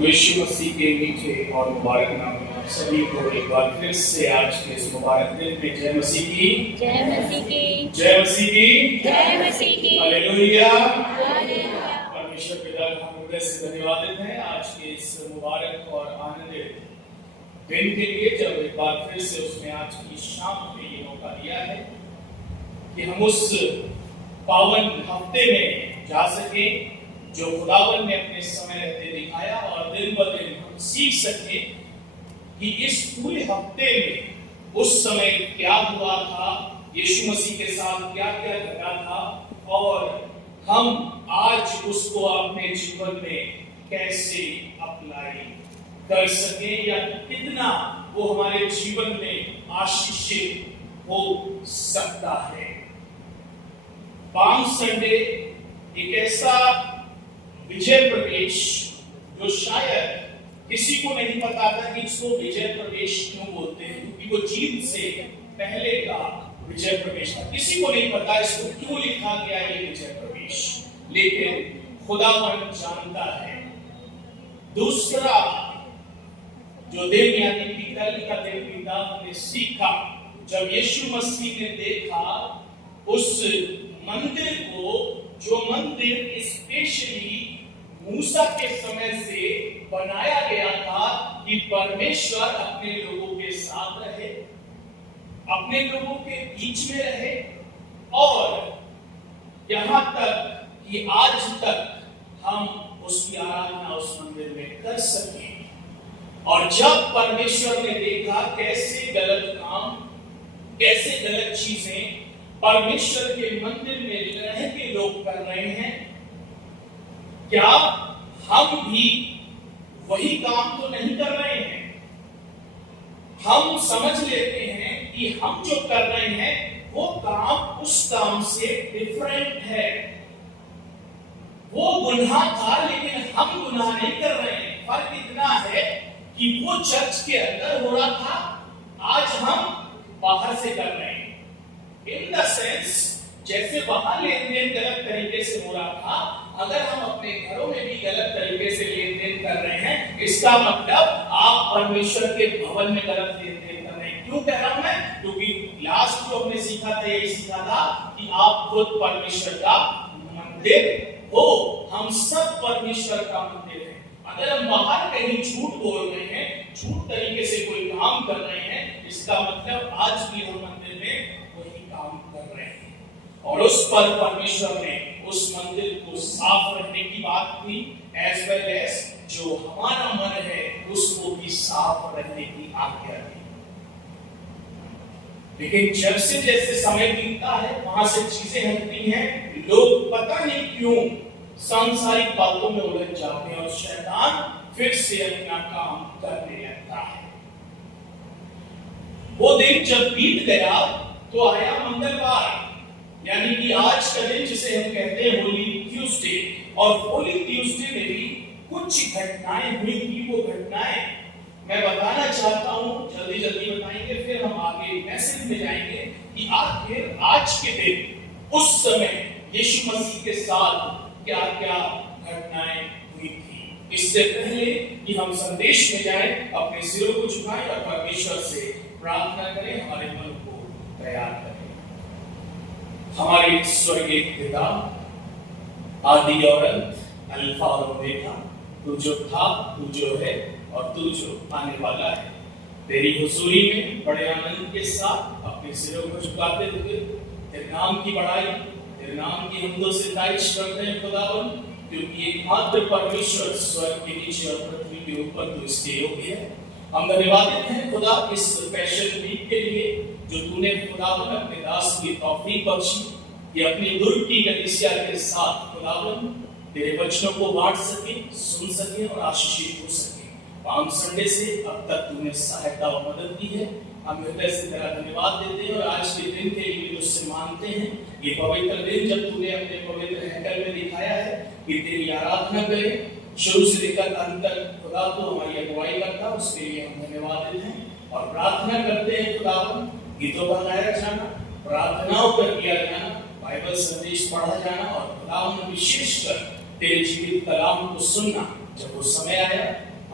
यीशु मसीह के मीठे और मुबारक नाम में आप सभी को एक बार फिर से आज के इस मुबारक दिन में जय मसीह की, जय मसीह की, जय मसीह की, जय मसीह की। हालेलुया। हालेलुया। परमेश्वर पिता का हम हृदय से धन्यवादित हैं आज के इस मुबारक और आनंदित दिन के लिए, जब एक बार फिर से उसने आज की शाम में ये मौका दिया है कि हम उस पावन हफ्ते में जा सके जो खुदावन ने अपने समय रहते दिखाया, और दिन ब दिन हम सीख सके कि इस पूरे हफ्ते में उस समय क्या हुआ था, यीशु मसीह के साथ क्या क्या घटा था, और हम आज उसको अपने जीवन में कैसे अप्लाई कर सके या कितना वो हमारे जीवन में आशीषित हो सकता है। पाम संडे एक ऐसा विजय प्रवेश जो शायद किसी को नहीं पता था कि इसको विजय प्रवेश क्यों बोलते हैं, क्योंकि वो जीत से पहले का विजय प्रवेश था। किसी को नहीं पता इसको क्यों लिखा गया ये विजय प्रवेश, लेकिन खुदावन जानता है। दूसरा जो दिन यानी कि कल का दिन पिता ने सीखा, जब यीशु मसीह ने देखा उस मंदिर को, जो मंदिर स्पेशली मूसा के समय से बनाया गया था कि परमेश्वर अपने लोगों के साथ रहे, अपने लोगों के बीच में रहे, और यहां तक कि आज तक हम उसकी आराधना उस मंदिर में कर सके। और जब परमेश्वर ने देखा कैसे गलत काम, कैसे गलत चीजें परमेश्वर के मंदिर में रह के लोग कर रहे हैं, क्या हम भी वही काम तो नहीं कर रहे हैं? हम समझ लेते हैं कि हम जो कर रहे हैं वो काम उस काम से डिफरेंट है, वो गुनाह था लेकिन हम गुनाह नहीं कर रहे हैं। फर्क इतना है कि वो चर्च के अंदर हो रहा था, आज हम बाहर से कर रहे हैं। इन द सेंस जैसे वहां लेन देन गलत तरीके से हो रहा था, अगर हम अपने घरों में भी गलत तरीके से लेन देन कर रहे हैं, इसका मतलब आप परमेश्वर के भवन में गलत लेन देन कर रहे हैं। क्यों कह रहा हूं मैं? क्योंकि लास्ट जो हमने सीखा था, यही सीखा था कि आप खुद परमेश्वर का मंदिर हो। हम सब परमेश्वर का मंदिर है। अगर हम बाहर कहीं झूठ बोल रहे हैं, झूठ तरीके से कोई काम कर रहे हैं, इसका मतलब आज भी हम मंदिर में वही काम कर रहे हैं। और उस पर परमेश्वर ने उस मंदिर को साफ रखने की बात की, एज वेल एज जो हमारा मन है उसको भी साफ रखने की आज्ञा दी। लेकिन जैसे जैसे समय बीतता है वहां से चीजें हटती हैं, लोग पता नहीं क्यों सांसारिक बातों में उलझ जाते हैं और शैतान फिर से अपना काम करने लगता है। वो दिन जब बीत गया तो आया मंगलवार, यानी कि आज का दिन जिसे हम कहते हैं होली ट्यूसडे। और होली ट्यूसडे में भी कुछ घटनाएं हुई थी। वो घटनाएं मैं बताना चाहता हूं, जल्दी जल्दी बताएंगे, फिर हम आगे मैसेज में जाएंगे कि आखिर आज के दिन उस समय यीशु मसीह के साथ क्या क्या घटनाएं हुई थी। इससे पहले कि हम संदेश में जाएं, अपने सिरों को झुकाएं और परमेश्वर से प्रार्थना करें, हमारे मन को तैयार करें। हमारे स्वर्गीय पिता, आदि और अंत, अल्फा और ओमेगा, तू जो था, तू जो है और तू जो आने वाला है, तेरी हुजूरी में बड़े आनंद के साथ अपने सिरों को झुकाते हुए तेरे नाम की बड़ाई, तेरे नाम की हमदो सिताइश करते हैं खुदावन, क्योंकि एकमात्र परमेश्वर स्वर्ग के नीचे और पृथ्वी के ऊपर तू इसके योग्य है। हम धन्यवादित हैं खुदा इस स्पेशल वीक के लिए जो तूने खुदावन अपने दास की तौफीक बख्शी कि अपनी दुर्ग की कलीसिया के साथ खुदावन तेरे वचनों को बांट सके, सुन सके और आशीषित हो सके। पाम संडे से अब तक तूने सहायता और मदद की है, हम हृदय से तेरा धन्यवाद देते हैं। और आज के दिन के लिए तुझसे मांगते हैं, ये पवित्र दिन जब तूने अपने पवित्र हैकल में दिखाया है कि तेरी आराधना करें, शुरू से लेकर अंत तक खुदा तो हमारी अगुवाई करता, उसके लिए हम धन्यवाद देते हैं। और प्रार्थना करते हैं खुदावन, गीतों का गाया जाना, प्रार्थनाओं पर किया जाना, बाइबल संदेश पढ़ा जाना, और खुदावन विशेषकर तेरे जीवित कलाम को सुनना। जब वो समय आया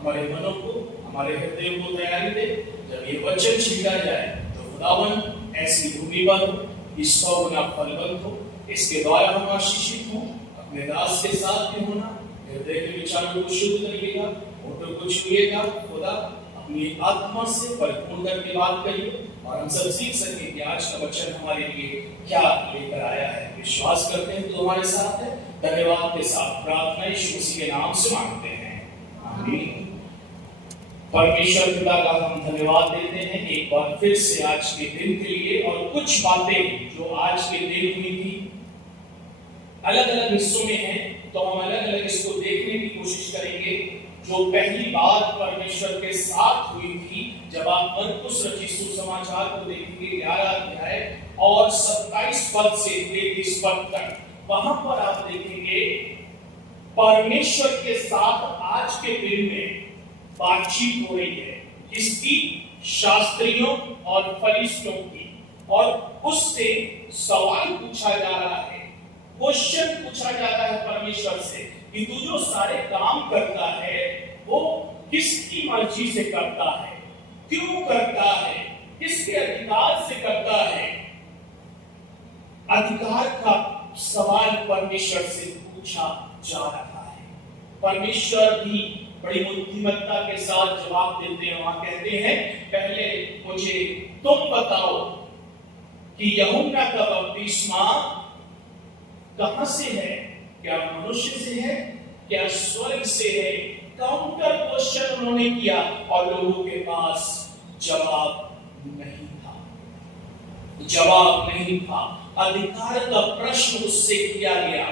हमारे मनों को, हमारे हृदय को तैयारी दे। जब ये वचन छिड़ा जाए तो खुदावन ऐसी भूमि पर इस 100 गुना फलवंत हो, इसके द्वारा हम आशीषित हों। अपने दास के साथ में होना, हृदय के विचारों को शुद्ध करिएगा, होठों को छुइएगा। खुदा अपनी आत्मा से परिपूर्ण करके बात करिए और हम सब सीख सकें कि आज का वचन हमारे लिए क्या लेकर आया है। विश्वास करते हैं तो हमारे साथ है। धन्यवाद के साथ प्रार्थना यीशु मसीह के नाम से मांगते हैं, आमीन। परमेश्वर पिता का हम धन्यवाद देते हैं एक बार फिर से आज के दिन के लिए। और कुछ बातें जो आज के दिन हुई थी अलग अलग हिस्सों में हैं, तो हम अलग अलग इसको देखने की कोशिश करेंगे। जो पहली बात परमेश्वर के साथ हुई थी, जब आप मरकुस रचित सुसमाचार को देखेंगे 11 अध्याय और 27 पद से 33 पद तक, वहां पर आप देखेंगे परमेश्वर के साथ आज के दिन में बातचीत हो रही है। किसकी? शास्त्रियों और फरीसियों की। और उससे सवाल पूछा जा रहा है, क्वेश्चन पूछा जा रहा है परमेश्वर से कि तू जो सारे काम करता है वो किसकी मर्जी से करता है, क्यों करता है, किसके अधिकार से करता है। अधिकार का सवाल परमेश्वर से पूछा जा रहा है। परमेश्वर भी बड़ी बुद्धिमत्ता के साथ जवाब देते हैं। वहां कहते हैं, पहले मुझे तुम बताओ कि यूहन्ना का बपतिस्मा कहां से है? क्या मनुष्य से है, क्या स्वर्ग से है? काउंटर क्वेश्चन उन्होंने किया और लोगों के पास जवाब नहीं था। जवाब नहीं था। अधिकार का प्रश्न उससे किया गया।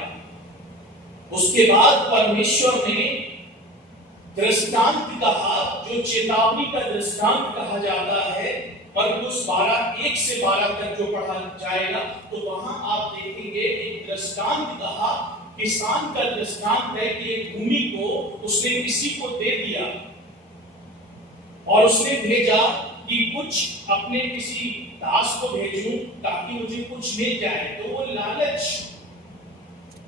उसके बाद परमेश्वर ने दृष्टांत कहा, जो चेतावनी का दृष्टांत कहा जाता है। मरकुस 12:1 से 12 तक जो पढ़ा जाएगा, तो वहां आप देखेंगे एक दृष्टांत कहा। किसान का दृष्टांत है कि एक भूमि को उसने किसी को दे दिया और उसने भेजा कि कुछ अपने किसी दास को भेजूं ताकि मुझे कुछ मिल जाए। तो वो लालच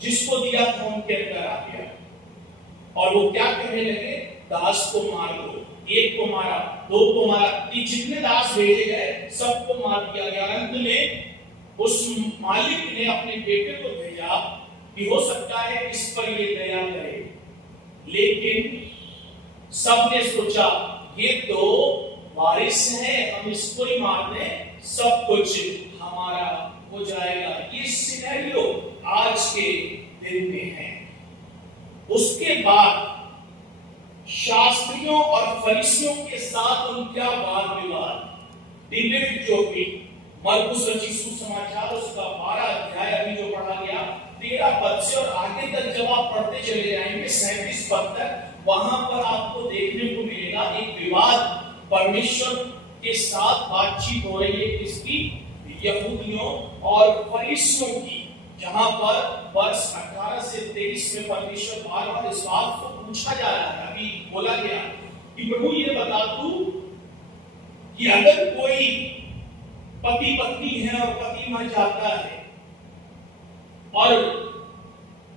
जिसको दिया था उनके अंदर आ गया और वो क्या कहने लगे, दास को मार दो। एक को मारा, दो को मारा, जितने दास भेजे गए सबको मार दिया गया। अंत में उस मालिक ने अपने बेटे को भेजा कि हो सकता है इस पर ये दया करे। लेकिन सबने सोचा ये तो वारिस है, हम इसको ही मार दें, सब कुछ हमारा हो जाएगा। ये सिनेरियो आज के दिन में है। उसके बाद शास्त्रियों और फरीसियों के साथ उनका वाद विवाद, डिबेट जो हुई। मरकुस रचित सुसमाचार उसका 12 अध्याय अभी जो पढ़ा गया 13 पद से और आगे तक जब आप पढ़ते चले जाएंगे 37 पद तक, वहां पर आपको देखने को मिलेगा एक विवाद परमेश्वर के साथ बातचीत हो रही है। किसकी? यहूदियों और फरीसियों की। जहां पर वर्ष 18 से 23 में परमेश्वर बार-बार इस बात को पूछा जा रहा है। अभी बोला गया कि प्रभु ये बता तू कि अगर कोई पति पत्नी है और पति मर जाता है और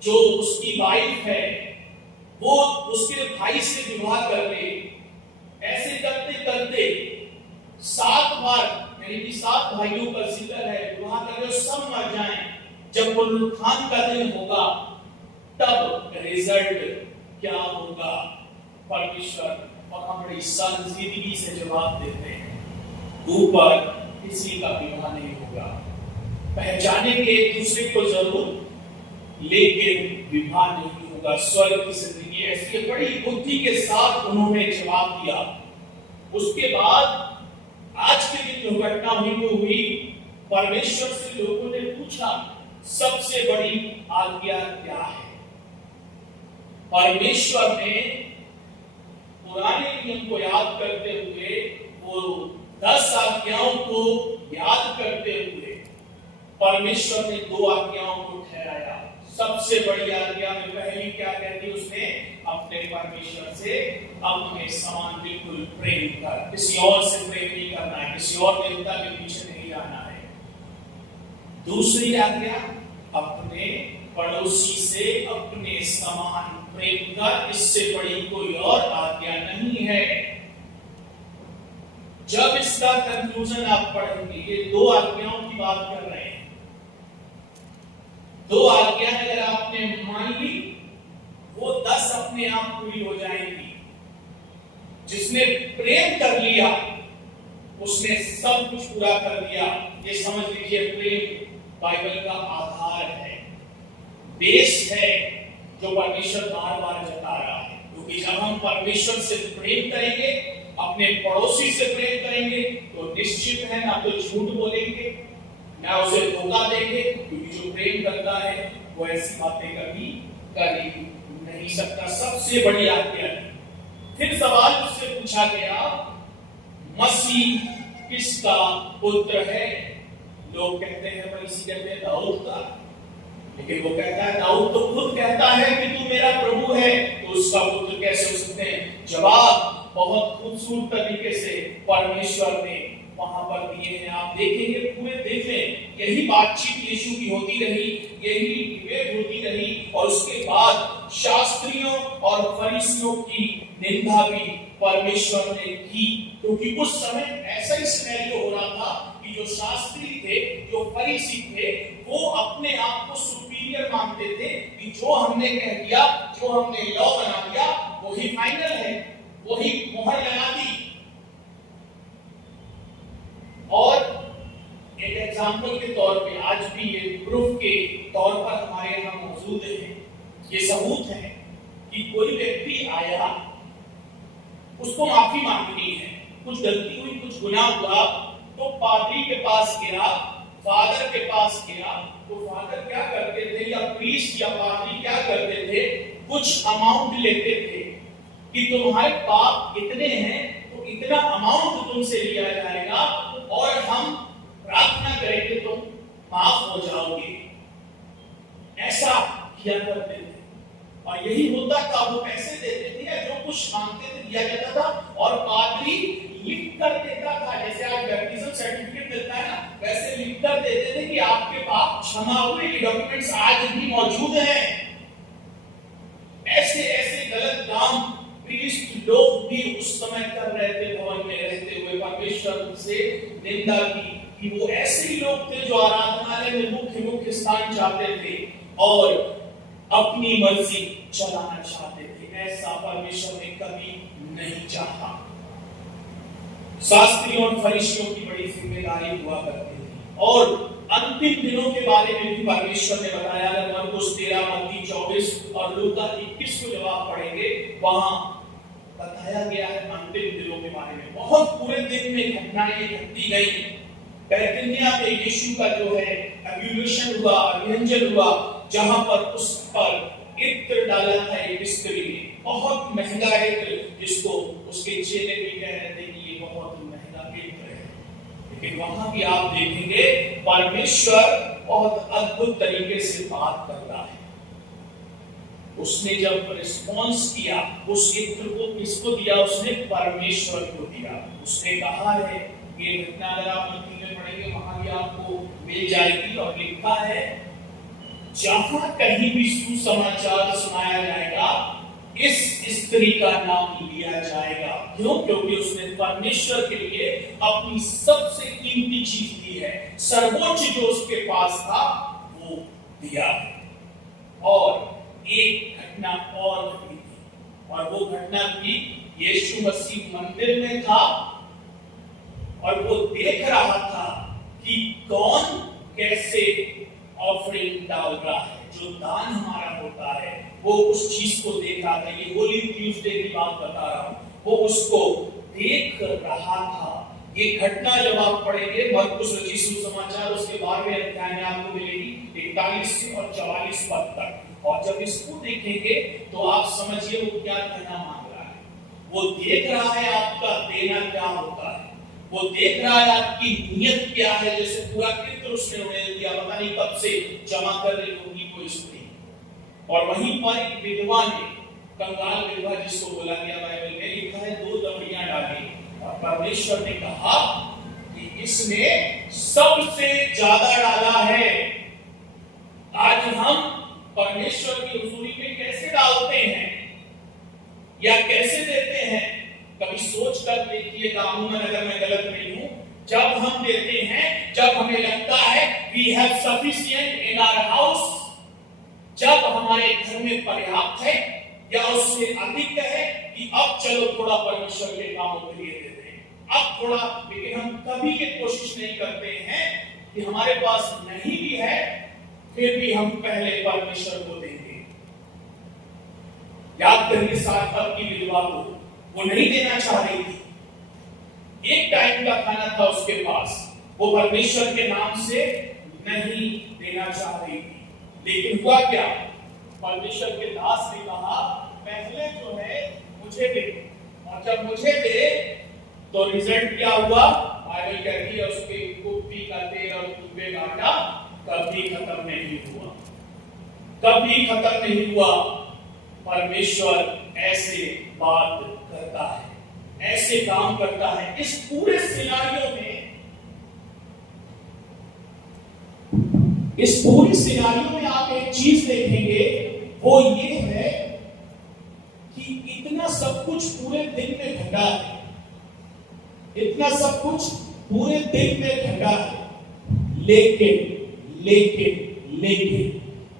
जो उसकी वाइफ है वो उसके भाई से विवाह कर ले, ऐसे करते करते 7 बार, यानी कि 7 भाइयों का जिक्र है, विवाह कर ले, सब मर जाएं। जब पुनरुत्थान का दिन होगा तब रिजल्ट क्या होगा? परमेश्वर और बड़ी संजीदगी से जवाब देते हैं, ऊपर किसी का विवाह नहीं होगा। पहचानेंगे एक दूसरे को जरूर, लेकिन विवाह नहीं होगा। स्वर्ग की जिंदगी ऐसी बड़ी बुद्धि के साथ उन्होंने जवाब दिया। उसके बाद आज के दिन जो घटना हुई वो हुई, परमेश्वर से लोगों ने पूछा सबसे बड़ी आज्ञा क्या है? परमेश्वर ने पुराने नियम को याद करते हुए, वो 10 आज्ञाओं को याद करते हुए परमेश्वर ने 2 आज्ञाओं को ठहराया। सबसे बड़ी आज्ञा में पहली क्या कहती? उसने अपने परमेश्वर से अपने समान बिल्कुल प्रेम कर, किसी और से प्रेम नहीं करना है, किसी और देवता के पीछे नहीं जाना है। दूसरी आज्ञा, अपने पड़ोसी से अपने के समान प्रेम कर, इससे बड़ी कोई और आज्ञा नहीं है। जब इसका कंक्लूजन आप पढ़ेंगे, ये 2 आज्ञाओं की बात कर रहे हैं। 2 आज्ञा अगर आपने मान ली, वो 10 अपने आप पूरी हो जाएंगी। जिसने प्रेम कर लिया उसने सब कुछ पूरा कर दिया। ये समझ लीजिए, प्रेम बाइबल का आधार है, बेस है, जो परमेश्वर बार बार जता रहा है। क्योंकि जब हम परमेश्वर से प्रेम करेंगे, अपने पड़ोसी से प्रेम करेंगे, तो निश्चित है ना तो झूठ बोलेंगे, ना उसे धोखा देंगे। क्योंकि जो प्रेम करता है वो ऐसी बातें कभी कर ही नहीं सकता। सबसे बड़ी आज्ञा है। फिर सवाल उससे पूछा गया, मसीह किसका पुत्र है? लोग कहते हैं मसीह कहते हैं दाऊद का, लेकिन वो कहता है दाऊद तो खुद कहता है कि तू मेरा प्रभु है, तो उसका पुत्र कैसे हो सकते हैं? जवाब बहुत खूबसूरत तरीके से परमेश्वर ने वहां पर दिए हैं। आप देखेंगे, पूरे देखें, यही बातचीत यीशु की होती रही, यही डिबेट होती रही, और उसके बाद शास्त्रियों और फरीसियों की निंदा भी परमेश्वर ने की। क्योंकि उस समय ऐसा ही सिनेरियो हो रहा था कि जो शास्त्री थे, जो फरीसी थे, वो अपने आप को सुपीरियर मानते थे कि जो हमने कह दिया, जो हमने लॉ बना दिया, वही फाइनल है, वही मोहर लगा दी। और एक एग्जाम्पल के तौर पे आज भी ये प्रूफ के तौर पर हमारे यहाँ मौजूद है, ये सबूत है कि कोई व्यक्ति आया, उसको माफी मांगनी है, कुछ गलती हुई, कुछ गुनाह हुआ, तो पादरी के पास गया, फादर के पास गया। तो फादर क्या करते थे, या प्रीस्ट या पादरी क्या करते थे, कुछ अमाउंट लेते थे कि तुम्हारे पाप इतने हैं तो इतना अमाउंट तुमसे लिया जाएगा और हम प्रार्थना करेंगे तुम माफ हो जाओगे। ऐसा किया करते थे, और यही होता था। वो पैसे देते थे या जो कुछ मांगते थे दिया जाता था, और पादरी लिख कर देता था। जैसे आज बैप्टिज्म सर्टिफिकेट मिलता है ना, वैसे लिख कर देते थे कि आपके पाप क्षमा हुए। ये डॉक्यूमेंट्स आज भी मौजूद हैं। ऐसे ऐसे गलत काम प्रीस्ट लोग भी उस समय कर रहे थे, भवन में रहते हुए। परमेश्वर से निंदा की कि वो ऐसे ही लोग थे जो आराधनालय में मुख्य स्थान चाहते थे और अपनी मर्जी चलाना चाहते थे। ऐसा परमेश्वर ने कभी नहीं चाहा। शास्त्रियों और फरीसियों की बड़ी जिम्मेदारी हुआ करती थी। और अंतिम दिनों के बारे में भी परमेश्वर ने बताया। अगर मरकुस 13, मत्ती 24 और लूका 21 को जब आप पढ़ेंगे, वहां बताया गया है अंतिम दिनों के बारे में। बहुत पूरे दिन में घटनाएं घटती गई। बैतनिया में यीशु का जो है एब्यूलेशन हुआ, अभियंजन हुआ, जहां पर उस पर इत्र डाला था एक स्त्री ने, बहुत महंगा इत्र, जिसको उसके चेले भी कह रहे थे कि ये बहुत महंगा इत्र है। लेकिन वहां भी आप देखेंगे परमेश्वर बहुत अद्भुत तरीके से बात करता है। उसने जब रिस्पॉन्स किया, उस इत्र को किसको दिया? उसने परमेश्वर को दिया। उसने कहा है, ये घटना अगर आप मत्ती में पढ़ेंगे वहां भी आपको मिल जाएगी, और लिखा है, जहां कहीं भी सुसमाचार सुनाया जाएगा, इस स्त्री का नाम लिया जाएगा। क्यों? क्योंकि उसने परमेश्वर के लिए अपनी सबसे कीमती चीज दी है, सर्वोच्च जो उसके पास था वो दिया। और एक घटना और घटी थी, और वो घटना थी, यीशु मसीह मंदिर में था और वो देख रहा था कि कौन कैसे ऑफरिंग डाल रहा है, जो दान हमारा होता है, वो उस चीज को देख रहा था। ये होली ट्यूसडे की बात बता रहा हूं, वो उसको देख रहा था। ये घटना जब आप पढ़ेंगे मरकुस रचित सुसमाचार, उसके 12वें अध्याय में आपको मिलेगी 41 और 44 पद तक। और जब इसको देखेंगे तो आप समझिए वो क्या कहना मांग रहा है। वो देख रहा है आपका देना क्या होता है, वो देख रहा है आपकी नीयत क्या है। जैसे पूरा कित्र उसने उड़ेल दिया, पता नहीं कब से जमा कर रही होगी कोई स्त्री। और वहीं पर एक विधवा ने, कंगाल विधवा जिसको बोला गया बाइबल में, लिखा है 2 दमड़ियां डाली, और परमेश्वर ने कहा कि इसने सबसे ज्यादा डाला है। आज हम परमेश्वर की हुजूरी में कैसे निकालते हैं या कैसे देते हैं, कभी सोच कर देखिएगा। अमूमन अगर मैं गलत नहीं हूं, जब हम देते हैं, जब हमें लगता है we have sufficient in our house, जब हमारे घर में पर्याप्त है या उससे अधिक है कि अब चलो थोड़ा परमेश्वर के कामों के लिए देते हैं, अब थोड़ा। लेकिन हम कभी ये कोशिश नहीं करते हैं कि हमारे पास नहीं भी है फिर भी हम पहले परमेश्वर को देंगे। याद करिए सारफत की विधवा को, वो नहीं देना चाह रही थी, एक टाइम का खाना था उसके पास, वो परमेश्वर के नाम से नहीं देना चाह रही थी। लेकिन हुआ क्या, परमेश्वर के दास ने कहा पहले जो है मुझे दे, और जब मुझे दे तो रिजल्ट क्या हुआ, बाइबल कहती है उसके कुप्पी का तेल और कुब्बे का आटा कभी खत्म नहीं हुआ, कभी खत्म नहीं हुआ। परमेश्वर ऐसे बात करता है, ऐसे काम करता है। इस पूरे सिनारियो में, इस पूरी सिनारियो में आप एक चीज देखेंगे, वो ये है कि इतना सब कुछ पूरे दिन में घटा है, इतना सब कुछ पूरे दिन में घटा है, लेकिन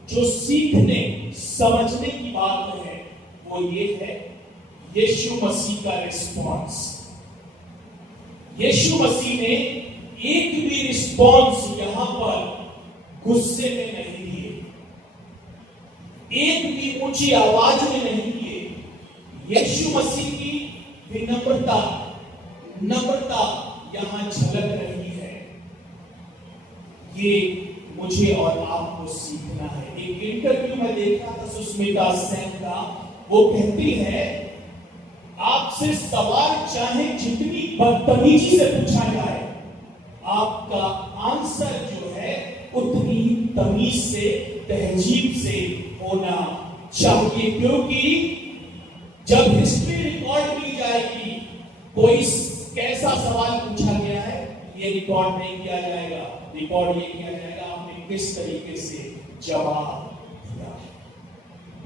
जो सीखने समझने की बात है वो ये है यीशु मसीह का रिस्पॉन्स। यीशु मसीह ने एक भी रिस्पॉन्स यहां पर गुस्से में नहीं दिए, एक भी ऊंची आवाज में नहीं दिए। यीशु मसीह की विनम्रता, नम्रता यहां झलक रही है। ये मुझे और आपको सीखना है। एक इंटरव्यू में देखा था सुष्मिता सेन का, वो कहती है आपसे सवाल चाहे जितनी बदतमीजी से पूछा जाए, आपका आंसर जो है उतनी ही तमीज से, तहजीब से होना चाहिए। क्योंकि जब हिस्ट्री रिकॉर्ड की जाएगी, कोई कैसा सवाल पूछा गया है ये रिकॉर्ड नहीं किया जाएगा, रिकॉर्ड ये किया जाएगा आपने किस तरीके से जवाब दिया।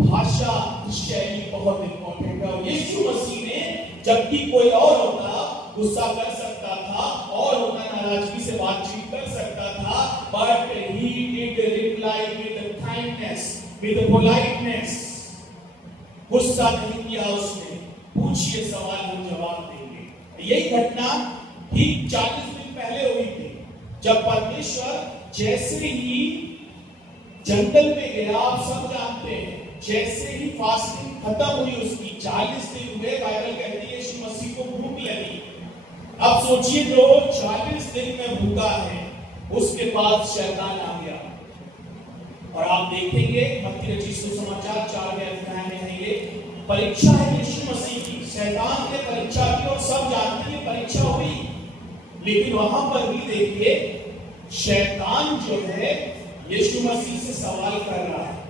भाषा शैली बहुत इंपॉर्टेंट है। यीशु मसीह ने, जबकि कोई और होता गुस्सा कर सकता था और होता नाराजगी से बातचीत कर सकता था, but he did reply with kindness, with politeness। गुस्सा नहीं किया उसने, पूछिए सवाल हम जवाब देंगे। यही घटना ठीक 40 दिन पहले हुई थी, जब परमेश्वर जैसे ही जंगल में गया, आप सब जानते हैं, जैसे ही फास्टिंग खत्म हुई उसकी, 40 दिन हुए, बाइबल कहती है यीशु मसीह को भूख लगी। अब सोचिए जो 40 दिन में भूखा है, उसके बाद शैतान आ गया। और आप देखेंगे मत्ती रचित सुसमाचार 4वें अध्याय में है, ये परीक्षा है यीशु मसीह की। शैतान ने परीक्षा की और सब जानते हैं परीक्षा हुई, लेकिन वहां पर भी देखिए शैतान जो है यीशु मसीह से सवाल कर रहा है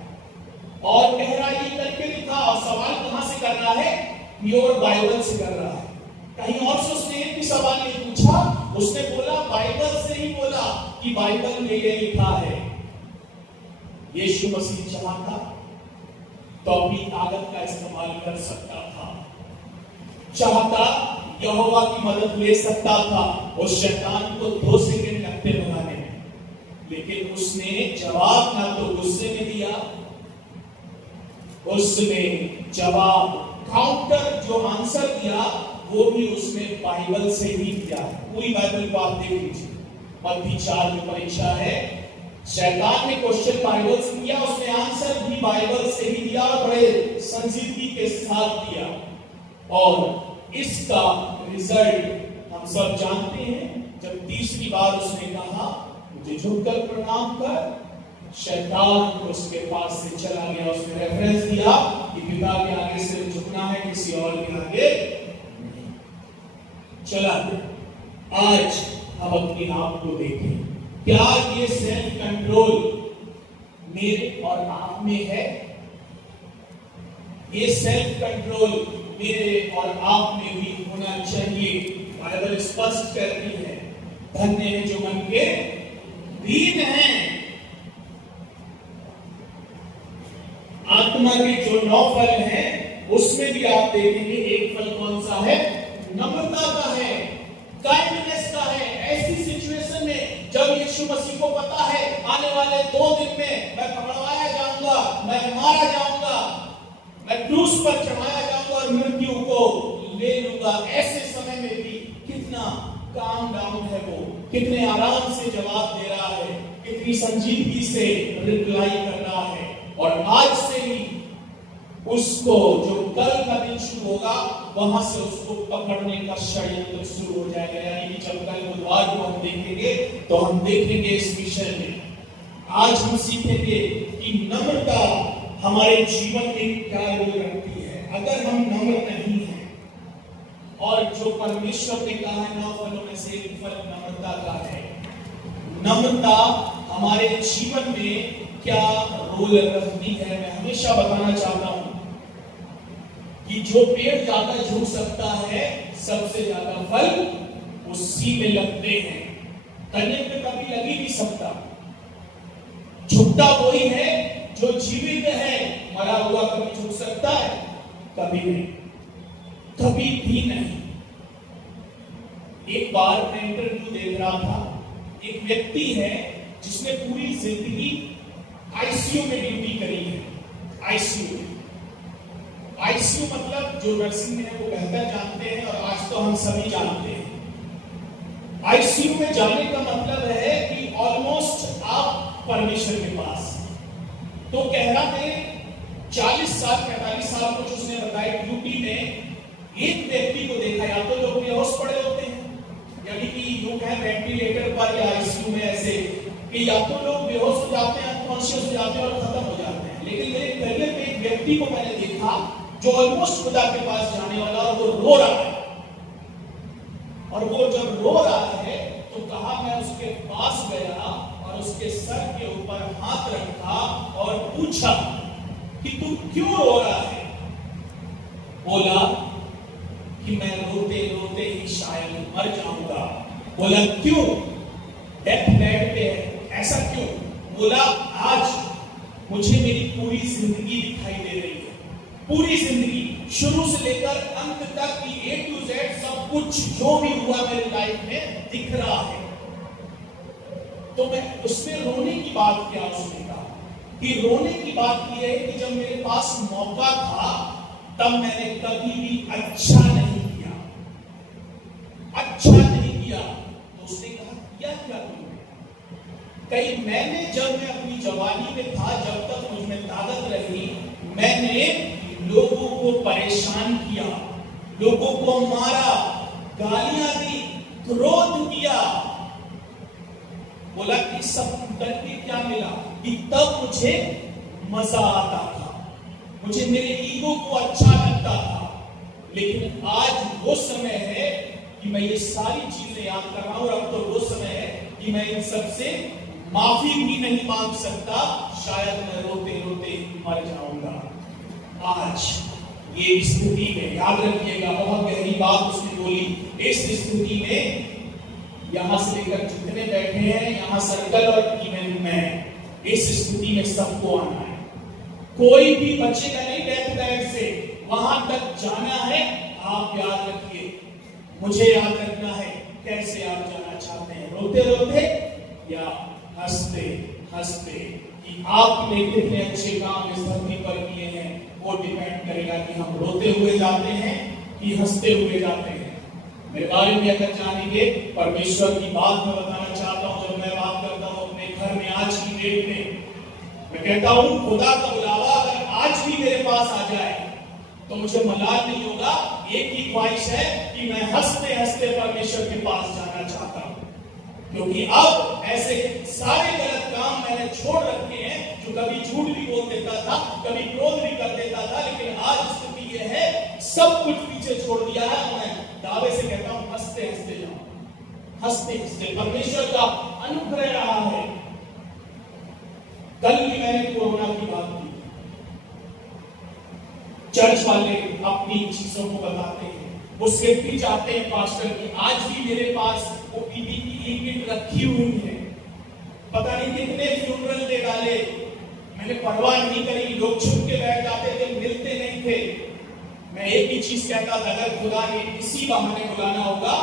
और कह रहा है ये करके दिखा। और सवाल कहां से कर रहा है, प्योर बाइबल से कर रहा है। कहीं और से उसने एक भी सवाल नहीं पूछा, उसने बोला बाइबल से ही बोला कि बाइबल में ये लिखा है। यीशु मसीह चाहता तो अपनी ताकत का इस्तेमाल कर सकता था, चाहता यहोवा की मदद ले सकता था उस शैतान को 2 सेकंड लगते बनाने में, लेकिन उसने जवाब ना तो गुस्से में दिया, उसने जवाब काउंटर जो आंसर दिया वो भी उसने बाइबल से ही दिया। पूरी बाइबल को आप देख लीजिए। मत्ती 4 में परीक्षा है, शैतान ने क्वेश्चन बाइबल से दिया, उसने आंसर भी बाइबल से ही दिया, बड़े संजीदगी के साथ दिया। और इसका रिजल्ट हम सब जानते हैं। जब तीसरी बार उसने कहा मुझे झुककर प्रणाम कर, शैतान उसके पास से चला गया। उसने रेफरेंस दिया कि पिता के आगे से झुकना है, किसी और के आगे नहीं। चला आज हम अपने आप को देखें, क्या ये सेल्फ कंट्रोल मेरे और आप में है? ये सेल्फ कंट्रोल मेरे और आप में भी होना चाहिए। बाइबल स्पष्ट करती है, धन्य है जो मन के दीन हैं, आत्मा आत्मा के जो 9 फल हैं उसमें भी आप देखेंगे एक फल कौन सा है? नम्रता का है, काइंडनेस का है। ऐसी सिचुएशन में जब यीशु मसीह को पता है आने वाले 2 दिन में मैं पकड़वाया जाऊंगा, मैं मारा जाऊंगा, मैं क्रूस पर चढ़ाया जाऊंगा और मृत्यु को ले लूंगा, ऐसे समय में भी कितना काम डाउन है वो, कितने आराम से जवाब दे रहा है, कितनी संजीदगी से रिप्लाई कर रहा है। और आज से ही उसको जो कल का दिन शुरू होगा वहां से उसको पकड़ने का षड्यंत्र शुरू हो जाएगा। यानी कि जब कल बुधवार को हम देखेंगे तो हम देखेंगे इस विषय में आज हम सीखेंगे कि नम्रता हमारे जीवन में क्या रोल रखती है। अगर हम नम्र नहीं हैं, और जो परमेश्वर ने कहा है 9 फलों में से एक फल नम्रता का है, नम्रता हमारे जीवन में क्या रोल रखती है, मैं हमेशा बताना चाहता हूं कि जो पेड़ ज्यादा झुक सकता है सबसे ज्यादा फल उसी में लगते हैं। तने पे कभी लग ही नहीं सकता। झुकता वही है जो जीवित है, मरा हुआ कभी झुक सकता है? कभी नहीं, कभी भी नहीं। एक बार मैं इंटरव्यू देख रहा था, एक व्यक्ति है जिसने पूरी जिंदगी आईसीयू में ड्यूटी करी है। आईसीयू मतलब जो नर्सिंग में है वो बेहतर जानते हैं और आज तो हम सभी जानते हैं। आईसीयू में जाने का मतलब है कि ऑलमोस्ट आप परमेश्वर के पास। तो कह रहा है 40 साल 45 साल कुछ उसने बताया ड्यूटी में एक व्यक्ति को देखा, या तो लोग बेहोश पड़े होते हैं, यानी कि लोग हैं वेंटिलेटर पर या आईसीयू में ऐसे कि या तो लोग बेहोश हो जाते हैं, अनकॉन्शियस हो जाते हैं और खत्म हो जाते हैं। लेकिन मेरे करियर में एक व्यक्ति को मैंने देखा जो ऑलमोस्ट खुदा के पास जाने वाला और वो रो रहा है। और वो जब रो रहा है तो कहा, मैं उसके पास गया और उसके सर के ऊपर हाथ रखा और पूछा कि तू क्यों रो रहा है? बोला कि मैं रोते रोते ही शायद मर जाऊंगा। बोला क्यों? डेथ बेड पे है, ऐसा क्यों? बोला आज मुझे मेरी पूरी जिंदगी दिखाई दे रही है, पूरी जिंदगी शुरू से लेकर अंत तक की A to Z सब कुछ जो भी हुआ मेरी लाइफ में दिख रहा है। तो मैं उसमें रोने की बात क्या उसने कहा कि रोने की बात यह है कि जब मेरे पास मौका था तब मैंने कभी भी अच्छा नहीं किया, अच्छा नहीं किया। तो उसने कहा क्या तुमने? कहीं मैंने जब मैं अपनी जवानी में था, जब तक मुझ में ताकत रही, मैंने लोगों को परेशान किया, लोगों को मारा, गालियां दी, क्रोध किया। बोला कि सब करके क्या मिला कि तब मुझे मजा आता था, मुझे मेरे ईगो को अच्छा लगता था। लेकिन आज वो समय है कि मैं ये सारी चीजें याद कर रहा हूं, और अब तो वो समय है कि मैं इन सब से माफी भी नहीं मांग सकता, शायद मैं रोते रोते मर जाऊंगा। आज ये स्थिति में याद रखिएगा, बहुत गहरी बात उसने बोली। इस स्थिति में यहां से लेकर जितने बैठे हैं यहां सर्कल और इवेंट में, इस स्थिति में सबको आना है, कोई भी बचेगा नहीं डेथ बेड से। वहां तक जाना है। आप याद रखिए, मुझे याद रखना है कैसे आप जाना चाहते हैं, रोते रोते या हंसते हंसते। कि आपने कितने अच्छे काम इस धरती पर किए हैं वो डिपेंड करेगा कि हम रोते हुए जाते हैं कि हंसते हुए जाते हैं। मेरे बारे में अगर जानेंगे, परमेश्वर की बात मैं बताना चाहता हूं। जब मैं बात करता हूं अपने घर में आज की डेट में, मैं कहता हूं खुदा का बुलावा अगर आज भी मेरे पास आ जाए तो मुझे मलाल नहीं होगा। एक ही ख्वाहिश है कि मैं हंसते हंसते परमेश्वर के पास जाना चाहता हूं, क्योंकि अब ऐसे सारे गलत काम मैंने छोड़ रखे हैं। जो कभी झूठ भी बोल देता था, कभी क्रोध भी कर देता था, लेकिन आज स्थिति यह है सब कुछ पीछे छोड़ दिया है। मैं दावे से कहता हूं हंसते हंसते जाओ, हंसते हंसते। परमेश्वर का अनुग्रह रहा है। कल भी मैंने कोरोना की बात की। चर्च वाले अपनी चीजों को बताते हैं, वो सेफ्टी चाहते हैं पास्टर की। आज भी मेरे पास वो पीपी की किट रखी हुई है, पता नहीं कितने फ्यूनरल दे डाले, मैंने परवाह नहीं करी, लोग छुप के बैठ जाते थे, मिलते नहीं थे। मैं एक ही चीज कहता था, अगर खुदा ने इसी बहाने बुलाना होगा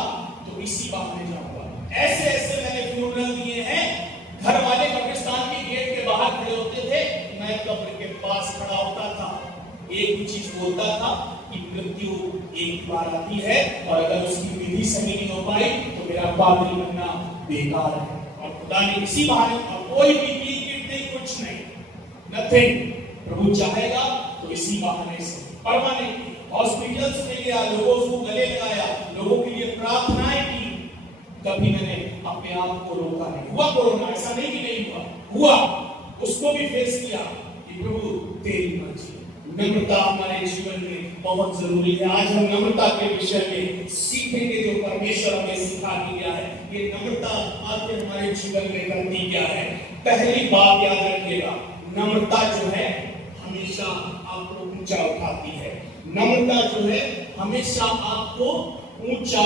तो इसी बहाने जाऊंगा। ऐसे ऐसे मैंने फ्यूनरल दिए हैं, घर वाले कब्रिस्तान के गेट के बाहर खड़े होते थे, मैं कब्र के पास खड़ा होता था, एक ही चीज बोलता था कि मृत्यु एक बार आती है और अगर उसकी विधि सही नहीं हो पाई तो मेरा पादरी बनना बेकार है। और खुदा ने इसी बहाने, और कोई भी किट नहीं, कुछ नहीं, नथिंग, प्रभु चाहेगा तो इसी बहाने से। परमानेंट हॉस्पिटल्स में गया, लोगों को गले लगाया, लोगों के लिए प्रार्थनाएं की, कभी मैंने अपने आप को रोका नहीं। हुआ कोरोना, ऐसा नहीं कि नहीं हुआ, उसको भी फेस किया कि प्रभु तेरी मर्जी। नम्रता हमारे जीवन में बहुत जरूरी है। आज हम नम्रता के विषय में सीखेंगे जो परमेश्वर हमें सिखा दिया है। ये नम्रता आखिर हमारे जीवन में करनी क्या है। पहली बात याद रखिएगा, नम्रता जो है हमेशा आपको ऊंचा उठाती है। नम्रता जो है हमेशा आपको ऊंचा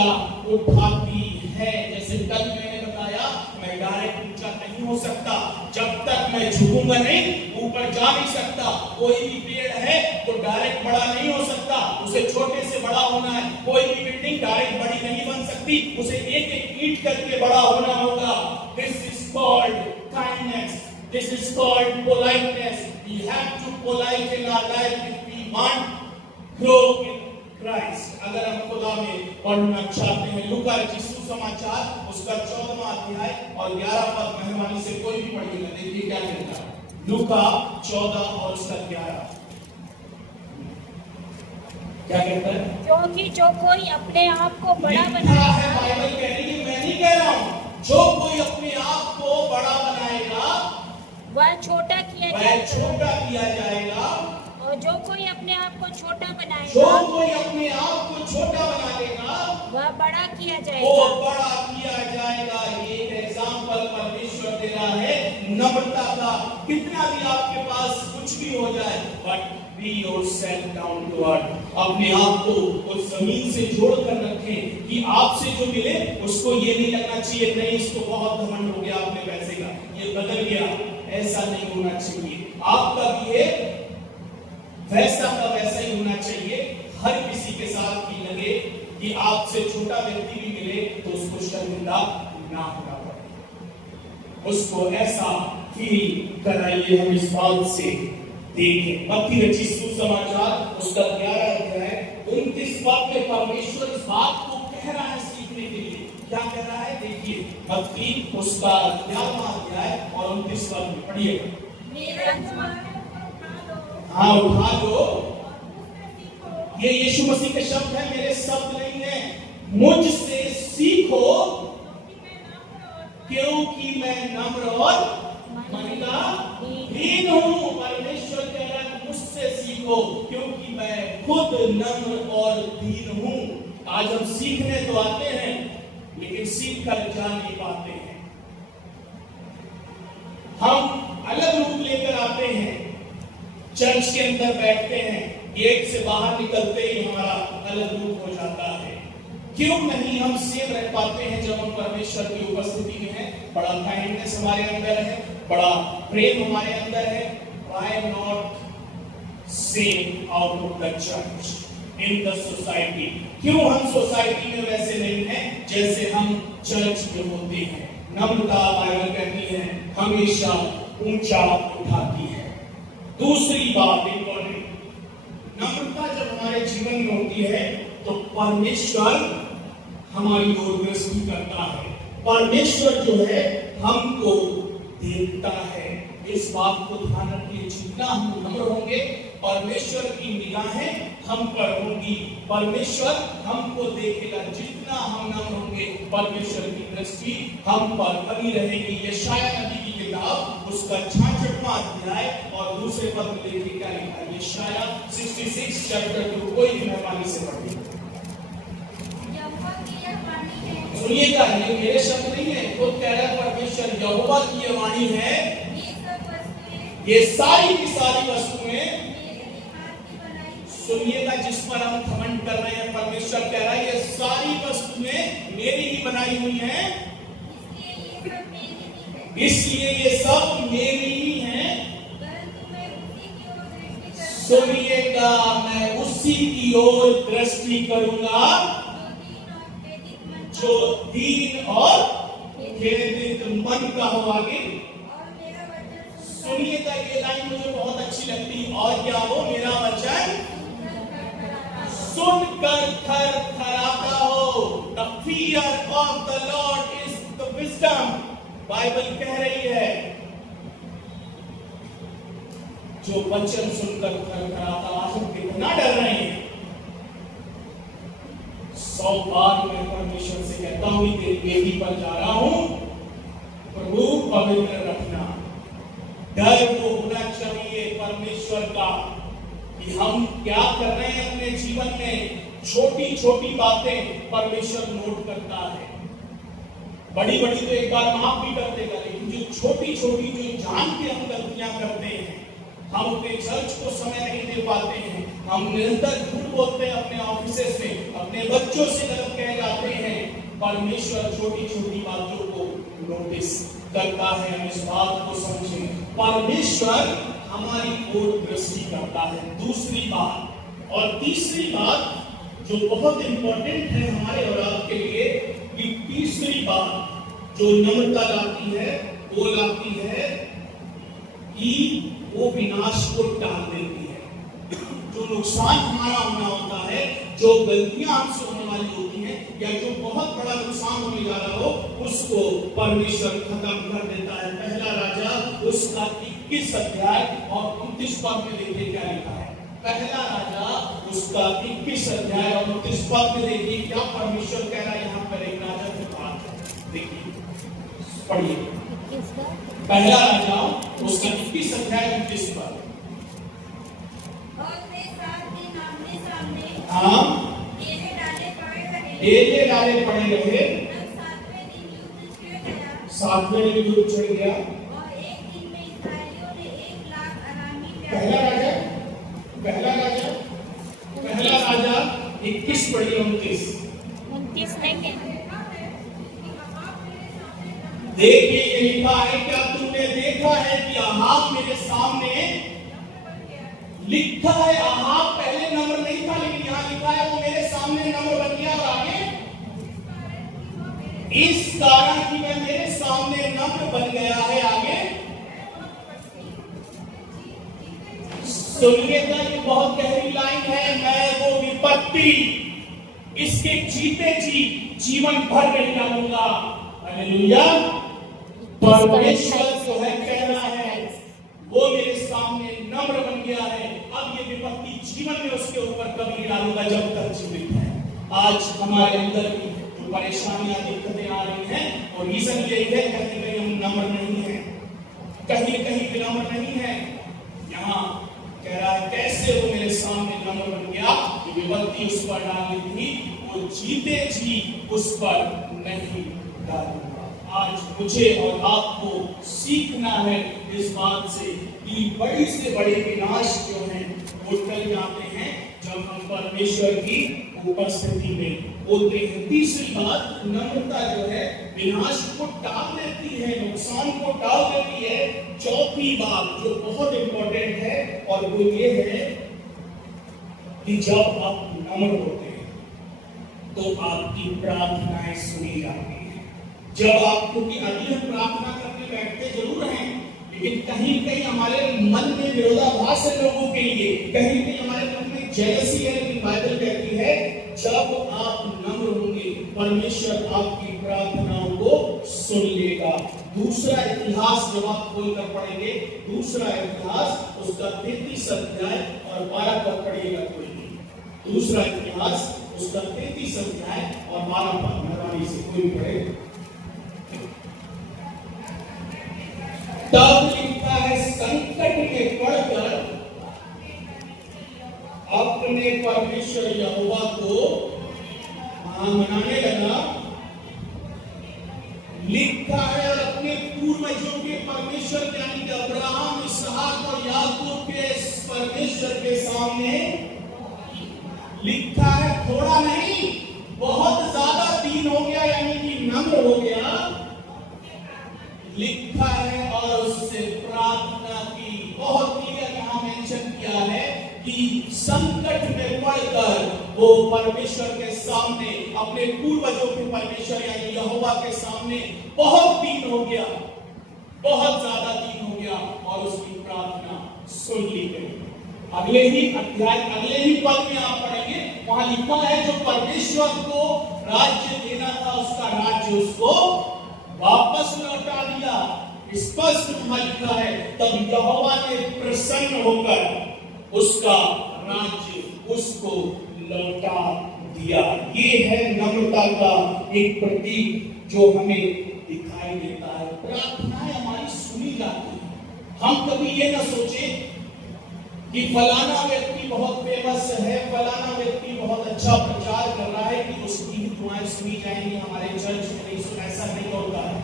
उठाती है। जैसे कल मैंने बताया, मैं डायरेक्ट ऊंचा नहीं हो सकता जब तक मैं झुकूंगा नहीं, ऊपर जा नहीं सकता। कोई भी पेड़ है तो डायरेक्ट बड़ा नहीं हो सकता, उसे छोटे से बड़ा होना है। कोई भी बिल्डिंग डायरेक्ट बड़ी नहीं बन सकती, उसे एक एक ईंट करके बड़ा होना होगा। This is called kindness, this is called politeness. We have to polite in our life if we want grow in Christ. अगर हम खुदा में पढ़ना चाहते हैं, लूका रचित सुसमाचार उसका 14वां अध्याय और 11 पद, मेहरबानी से कोई भी पढ़िएगा, देखिए क्या कहता है। लूका 14 और उसका 11 क्या कहता है? क्योंकि जो कोई अपने आप को बड़ा लिखा बनाएगा, है, बाइबल कह रही है, मैं नहीं कह रहा हूं, जो कोई अपने आप को बड़ा बनाएगा वह छोटा किया वह जाएगा, छोटा किया जाएगा, और जो कोई अपने आप को छोटा जो बनाएगा कोई अपने आप को छोटा बना लेगा वह बड़ा किया वो जाएगा। बड़ा किया जाएगा। ये एक एग्जाम्पल परमेश्वर दे रहा है नम्रता का। कितना भी आपके पास कुछ भी हो जाए, but be yourself down to earth. अपने आप को उस जमीन से जोड़ कर रखें कि आपसे जो मिले उसको ये नहीं लगना चाहिए नहीं इसको बहुत घमंड हो गया अपने पैसे का, ये बदल गया, ऐसा नहीं होना चाहिए। आपका भी है वैसा का वैसा ही होना चाहिए। हर किसी के साथ भी लगे कि आपसे छोटा व्यक्ति भी मिले तो उसको शर्मिंदा ना होना पड़े, उसको ऐसा फील कराइए। हम इस बात से देखें मत्ती रचित सुसमाचार उसका 11 अध्याय 29 पद में परमेश्वर इस बात को कह रहा है सीखने के लिए। क्या कह रहा है देखिए, मत्ती उसका 11वां अध्याय और 29 पद में पढ़िएगा। हाँ उठा लो, ये यीशु मसीह के शब्द है, मेरे शब्द नहीं है। मुझसे सीखो क्योंकि मैं नम्र और दीन हूँ। परमेश्वर कह रहा है मुझसे सीखो क्योंकि मैं खुद नम्र और दीन हूँ। आज हम सीखने तो आते हैं लेकिन सीख कर जा नहीं पाते हैं। हम अलग रूप लेकर आते हैं, चर्च के अंदर बैठते हैं, गेट से बाहर निकलते ही हमारा अलग रूप हो जाता है। क्यों नहीं हम सेम रह पाते हैं जब हम परमेश्वर की उपस्थिति में हैं? बड़ा काइंडनेस हमारे अंदर है, बड़ा प्रेम हमारे अंदर है। Why not same out of the church in the society? क्यों हम सोसाइटी में वैसे नहीं हैं जैसे हम चर्च में होते हैं? नम्रता बाइबल कहती है हमेशा ऊंचा उठाती है। दूसरी बात इंपॉर्टेंट, नम्रता जब हमारे जीवन में होती है तो परमेश्वर हमारी ओर दृष्टि करता है। परमेश्वर जो है हमको देखता है। इस बात को ध्यान रखिए, जितना हम नम्र होंगे परमेश्वर की निगाहें हम पर होंगी, परमेश्वर हमको देखेगा। जितना हम नम्र होंगे परमेश्वर की दृष्टि हम पर बनी रहेगी। यशायाह नबी की किताब उसका 66वां अध्याय और दूसरे पद में देखिए क्या लिखा है। यशायाह 66 चैप्टर 2, कोई भी मेहरबानी से पढ़िए। सुनिएगा, ये मेरे शब्द नहीं है, खुद कह रहा है परमेश्वर, यहोवा की ये वाणी है, ये सारी की सारी वस्तुएं, सुनिएगा, जिस पर हम घमंड कर रहे हैं, परमेश्वर कह रहा है ये सारी वस्तुएं मेरी ही बनाई हुई हैं, इसलिए ये सब मेरी ही हैं, सुनिएगा, मैं उसी की ओर दृष्टि करूंगा जो दीन और खेदित मन का हो। आगे सुनिएगा, ये लाइन मुझे बहुत अच्छी लगती। और क्या हो? मेरा वचन सुनकर थर थराता हो। The fear of the Lord is the wisdom. Bible कह रही है जो वचन सुनकर थर थराता। आज हम कितना डर रहे हैं। 100 बार मैं परमेश्वर से कहता हूं कि वेदी पर जा रहा हूं, प्रभु पवित्र रखना। डर वो होना चाहिए परमेश्वर का कि हम क्या कर रहे हैं अपने जीवन में। छोटी छोटी बातें परमेश्वर नोट करता है, बड़ी बड़ी तो एक बार माफ भी कर देगा, लेकिन जो छोटी छोटी जो जान के हम गलतियां करते हैं, हम अपने चर्च को समय नहीं दे पाते हैं, हम निरंतर झूठ बोलते हैं अपने ऑफिस में, अपने बच्चों से गलत कह जाते हैं, परमेश्वर छोटी छोटी बातों को नोटिस करता है। हम इस बात को समझें, परमेश्वर हमारी ओर दृष्टि करता है। दूसरी बात और तीसरी बात जो बहुत इंपॉर्टेंट है हमारे और आपके लिए, कि तीसरी बात जो नम्रता लाती है वो लाती है कि वो विनाश को टाल देती है। जो नुकसान हमारा होना होता है, जो गलतियां हमसे होने वाली होती हैं, या जो बहुत बड़ा नुकसान होने जा रहा हो, उसको परमेश्वर खत्म कर देता है। पहला राजा उसका 21 अध्याय और 29 पद में देखिए क्या लिखा है। पहला राजा उसका 21 अध्याय और 29 पद में देखिए क्या परमेश्वर कह रहा है। यहाँ पर एक राजा की बात है, देखिए पढ़िए। पहला राजा उसका 21 अध्याय 29 पद। हाँ, डेरे डाले पड़े रहे, 7वें दिन युद्ध छिड़ गया। पहला राजा 21 पढ़िए 29 देखिए ये लिखा है, क्या तुमने देखा है कि अहाब मेरे सामने, लिखा है अहाब पहले नंबर नहीं था, लेकिन यहाँ लिखा है वो मेरे सामने नंबर बन गया। और आगे इस कारण कि मैं मेरे सामने नंबर बन गया है। आगे सुनिएगा, ये बहुत गहरी लाइन है। मैं वो विपत्ति इसके जीते जी जीवन भर नहीं डालूंगा। हालेलुया। परमेश्वर जो है कह रहा है वो मेरे सामने नम्र बन गया है, अब ये विपत्ति जीवन में उसके ऊपर कभी नहीं डालूंगा जब तक जीवित है। आज हमारे अंदर भी जो परेशानियां दिक्कतें आ रही हैं, और रीजन यही है कहीं कहीं हम नम्र नहीं है, कहीं कहीं विनम्र नहीं है। यहाँ कह रहा है कैसे वो मेरे सामने नम्र बन गया, ये विपत्ति उस पर डाली थी, वो जीते जी उस पर नहीं डालूंगा। आज मुझे और आपको सीखना है इस बात से कि बड़ी से बड़े विनाश जो हैं वो टल जाते हैं जब हम परमेश्वर की उपस्थिति में होते हैं। तीसरी बात, नम्रता जो है विनाश को टाल देती है, नुकसान को टाल देती है। चौथी बात जो बहुत इंपॉर्टेंट है और वो ये है कि जब आप नम्र होते हैं तो आपकी प्रार्थनाएं सुनी जाती हैं। जब आप, क्योंकि अभी हम प्रार्थना करने बैठते जरूर हैं, लेकिन कहीं कहीं हमारे मन में विरोधाभास है लोगों के लिए, कहीं कहीं हमारे मन में जेलसी है। लेकिन बाइबल कहती है जब आप नम्र होंगे परमेश्वर आपकी प्रार्थनाओं को सुन लेगा। दूसरा इतिहास जब आप खोलकर पढ़ेंगे, दूसरा इतिहास उसका 33 अध्याय और 12 पद पढ़िएगा कोई नहीं। दूसरा इतिहास उसका 33 अध्याय और 12 पद मेहरबानी से कोई पढ़े। तब लिखता है संकट में पड़कर अपने परमेश्वर यहोवा को मनाने लगा। लिखा है और अपने पूर्वजों के परमेश्वर यानी कि अब्राहम, इसहाक और याकूब के परमेश्वर के सामने, लिखा है थोड़ा नहीं बहुत ज्यादा दीन हो गया यानी कि नम्र हो गया। लिखा है और उससे प्रार्थना की। बहुत क्लियर यहां मेंशन किया है संकट में पड़कर वो परमेश्वर के सामने, अपने पूर्वजों के परमेश्वर यानी यहोवा के सामने बहुत दिन हो गया, बहुत ज्यादा दिन हो गया, और उसकी प्रार्थना सुन ली गई। अगले ही अध्याय, अगले ही पद में आप पढ़ेंगे, वहां लिखा है जो परमेश्वर को राज्य देना था, उसका राज्य उसको वापस लौटा दिया। स्पष्ट वहां लिखा है, तब यहोवा ने प्रसन्न होकर उसका राज्य उसको लौटा दिया। ये है नम्रता का एक प्रतीक जो हमें दिखाई देता है। प्रार्थनाएं हमारी सुनी जाती है। हम कभी ये ना सोचे कि फलाना व्यक्ति बहुत फेमस है, फलाना व्यक्ति बहुत अच्छा प्रचार कर रहा है कि उसकी ही दुआएं सुनी जाएंगी, हमारे चर्च में नहीं सुना, ऐसा नहीं होता है।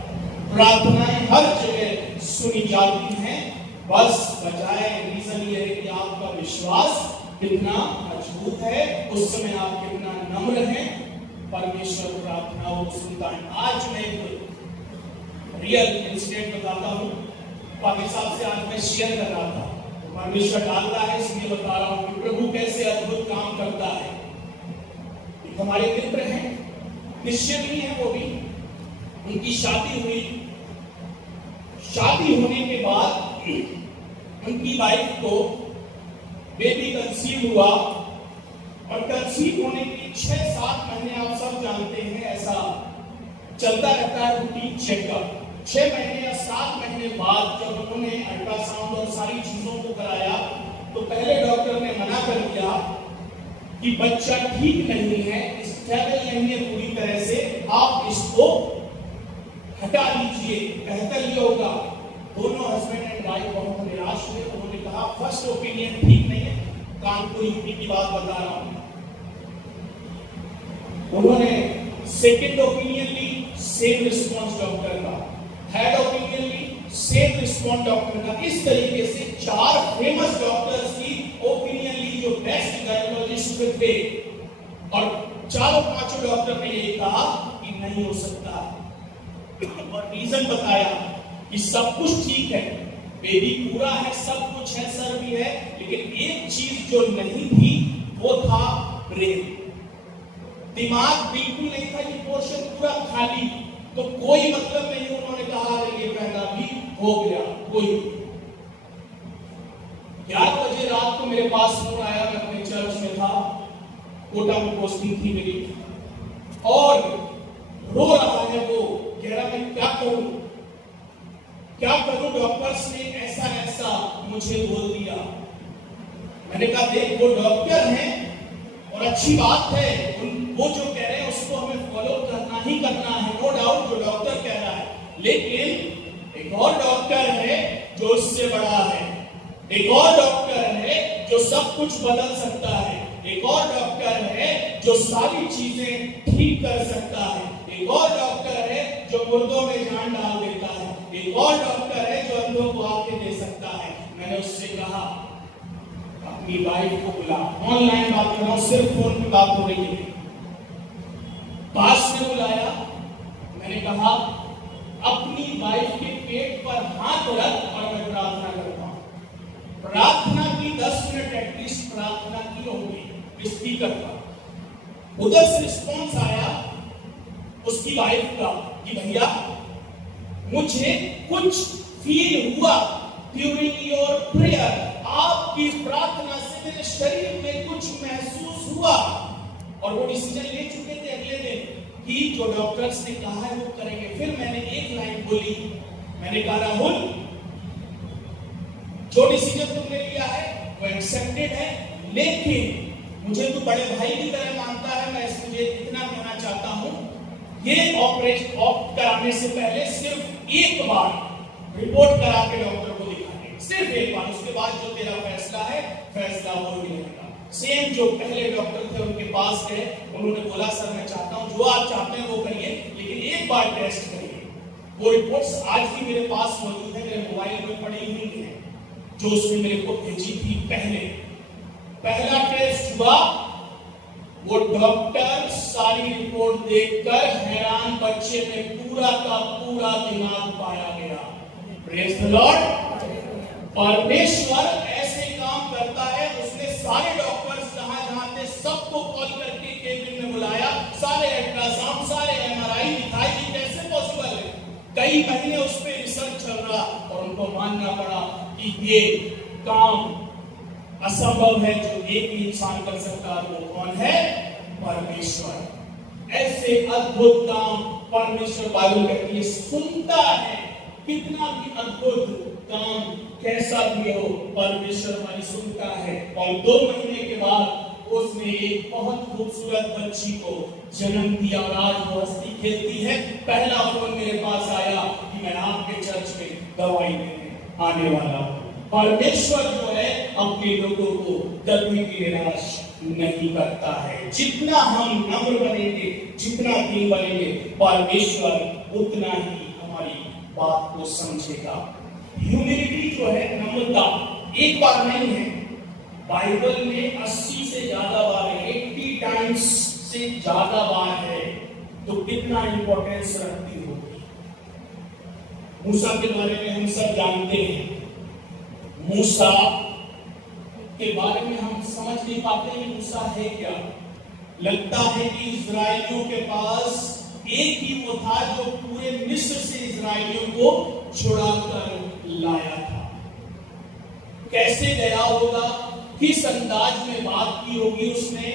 प्रार्थनाएं हर जगह सुनी जाती हैं, बस बजाय रीजन ये है कि आपका विश्वास कितना मजबूत है, उस समय आप कितना नम्र हैं, परमेश्वर प्रार्थनाओं को सुनता है। आज मैं एक रियल इंसिडेंट बताता हूँ। पाकिस्तान साहब से आज मैं शेयर कर रहा था, परमेश्वर डालता है इसलिए बता रहा हूँ कि प्रभु कैसे अद्भुत काम करता है। एक हमारे मित्र हैं, क्रिश्चियन ही है वो भी, उनकी शादी हुई। शादी होने के बाद उनकी वाइफ को बेबी कंसीव हुआ, और कंसीव होने के 6-7 महीने आप सब जानते हैं ऐसा चलता रहता है रूटीन चेकअप। 6 महीने या 7 महीने बाद जब उन्होंने अल्ट्रासाउंड और सारी चीजों को कराया, तो पहले डॉक्टर ने मना कर दिया कि बच्चा ठीक नहीं है, स्टेबल नहीं है पूरी तरह से, आप इसको हटा लीजिए, बेहतर ये होगा। दोनों हस्बैंड एंड वाइफ बहुत निराश हुए। उन्होंने कहा फर्स्ट ओपिनियन ठीक नहीं है, कानपुर यूपी की बात बता रहा हूं। उन्होंने सेकंड ओपिनियन ली, सेम रिस्पॉन्स डॉक्टर का। थर्ड ओपिनियन ली, सेम रिस्पॉन्स डॉक्टर का। इस तरीके से 4 फेमस डॉक्टर्स की ओपिनियन ली जो बेस्ट गायनेकोलॉजिस्ट थे, और 4-5 डॉक्टर ने यही कहा कि नहीं हो सकता, और रीजन बताया कि सब कुछ ठीक है, बेबी पूरा है, सब कुछ है, सर भी है, लेकिन एक चीज जो नहीं थी वो था ब्रेन। दिमाग बिल्कुल नहीं था, ये पोर्शन पूरा खाली, तो कोई मतलब नहीं। उन्होंने कहा ये पैदा भी हो गया। कोई 11 बजे रात को मेरे पास फोन आया, मैं अपने चर्च में था, कोटा में पोस्टिंग थी मेरी, और रो रहा है वो, कह रहा मैं क्या करूं, डॉक्टर्स ने ऐसा ऐसा मुझे बोल दिया। मैंने कहा देख वो डॉक्टर हैं और अच्छी बात है, वो जो कह रहे हैं उसको हमें फॉलो करना ही करना है, नो डाउट जो डॉक्टर कह रहा है, लेकिन एक और डॉक्टर है जो उससे बड़ा है, एक और डॉक्टर है जो सब कुछ बदल सकता है, एक और डॉक्टर है जो सारी चीजें ठीक कर सकता है, एक और डॉक्टर है जो मुर्दों में जान डाल देता है, एक और डॉक्टर है जो अंधों को आंखें दे सकता है। मैंने उससे कहा अपनी वाइफ को बुला, ऑनलाइन बात कर रहा हूं, सिर्फ फोन पे बात हो रही है, पास में बुलाया। मैंने कहा अपनी वाइफ के पेट पर हाथ रख और मैं प्रार्थना करता हूं। प्रार्थना की 10 मिनट एटलीस्ट प्रार्थना की होगी स्पीकर पर। उधर से रिस्पॉन्स आया उसकी वाइफ का कि भैया मुझे कुछ फील हुआ ड्यूरिंग योर प्रेयर, आपकी प्रार्थना से मेरे शरीर में कुछ महसूस हुआ। और वो डिसीजन ले चुके थे अगले दिन कि जो डॉक्टर्स ने कहा है वो करेंगे। फिर मैंने एक लाइन बोली, मैंने कहा राहुल जो डिसीजन तुमने लिया है वो एक्सेप्टेड है, लेकिन मुझे तो बड़े भाई की तरह मानता है, मैं मुझे इतना कहना चाहता हूं, ये ऑपरेशन कराने से पहले सिर्फ एक बार रिपोर्ट करा के डॉक्टर को दिखाने, सिर्फ एक बार, उसके बाद जो तेरा फैसला है फैसला हो ही रहेगा। सेम जो पहले डॉक्टर थे उनके पास गए, उन्होंने बोला सर मैं चाहता हूं जो आप चाहते हैं वो करिए, लेकिन एक बार टेस्ट करिए। वो रिपोर्ट्स आज भी मेरे पास मौजूद है, मेरे मोबाइल में पड़ी हुई है, जो उसने मेरे को भेजी थी। पहला टेस्ट हुआ, वो डॉक्टर सारी रिपोर्ट देखकर हैरान, बच्चे में पूरा का पूरा दिमाग पाया गया। Praise the Lord. परमेश्वर ऐसे काम करता है, उसने सारे डॉक्टर मानना पड़ा कि ये काम असंभव है, जो एक ही इंसान कर सकता है वो कौन है? परमेश्वर। ऐसे अद्भुत काम परमेश्वर बाइबल कहती है सुनता है। कितना भी अद्भुत काम कैसा भी हो, परमेश्वर हमारी सुनता है। और 2 महीने के बाद उसने एक बहुत खूबसूरत बच्ची को जन्म दिया और आज वो हंसती खेलती है। पहला फोन मेरे पास आया कि मैं आपके चर्च में दवाई देने आने वाला हूं। परमेश्वर जो है अपने लोगों को कभी भी निराश नहीं करता है। जितना हम नम्र बनेंगे, जितना दीन बनेंगे, परमेश्वर उतना ही हमारी बात को समझेगा। ह्यूमिलिटी जो है, नम्रता, एक बार नहीं है, बाइबल में 80 से ज्यादा बार है, 80 टाइम्स से ज्यादा बार है। तो कितना इंपॉर्टेंस रखती होगी। मूसा के बारे में हम सब जानते हैं। मूसा के बारे में हम समझ नहीं पाते कि मूसा है क्या। लगता है कि इजराइलियों के पास एक ही वो था जो पूरे मिस्र से इजराइलियों को छुड़ाकर लाया था। कैसे गया होगा, किस अंदाज में बात की होगी उसने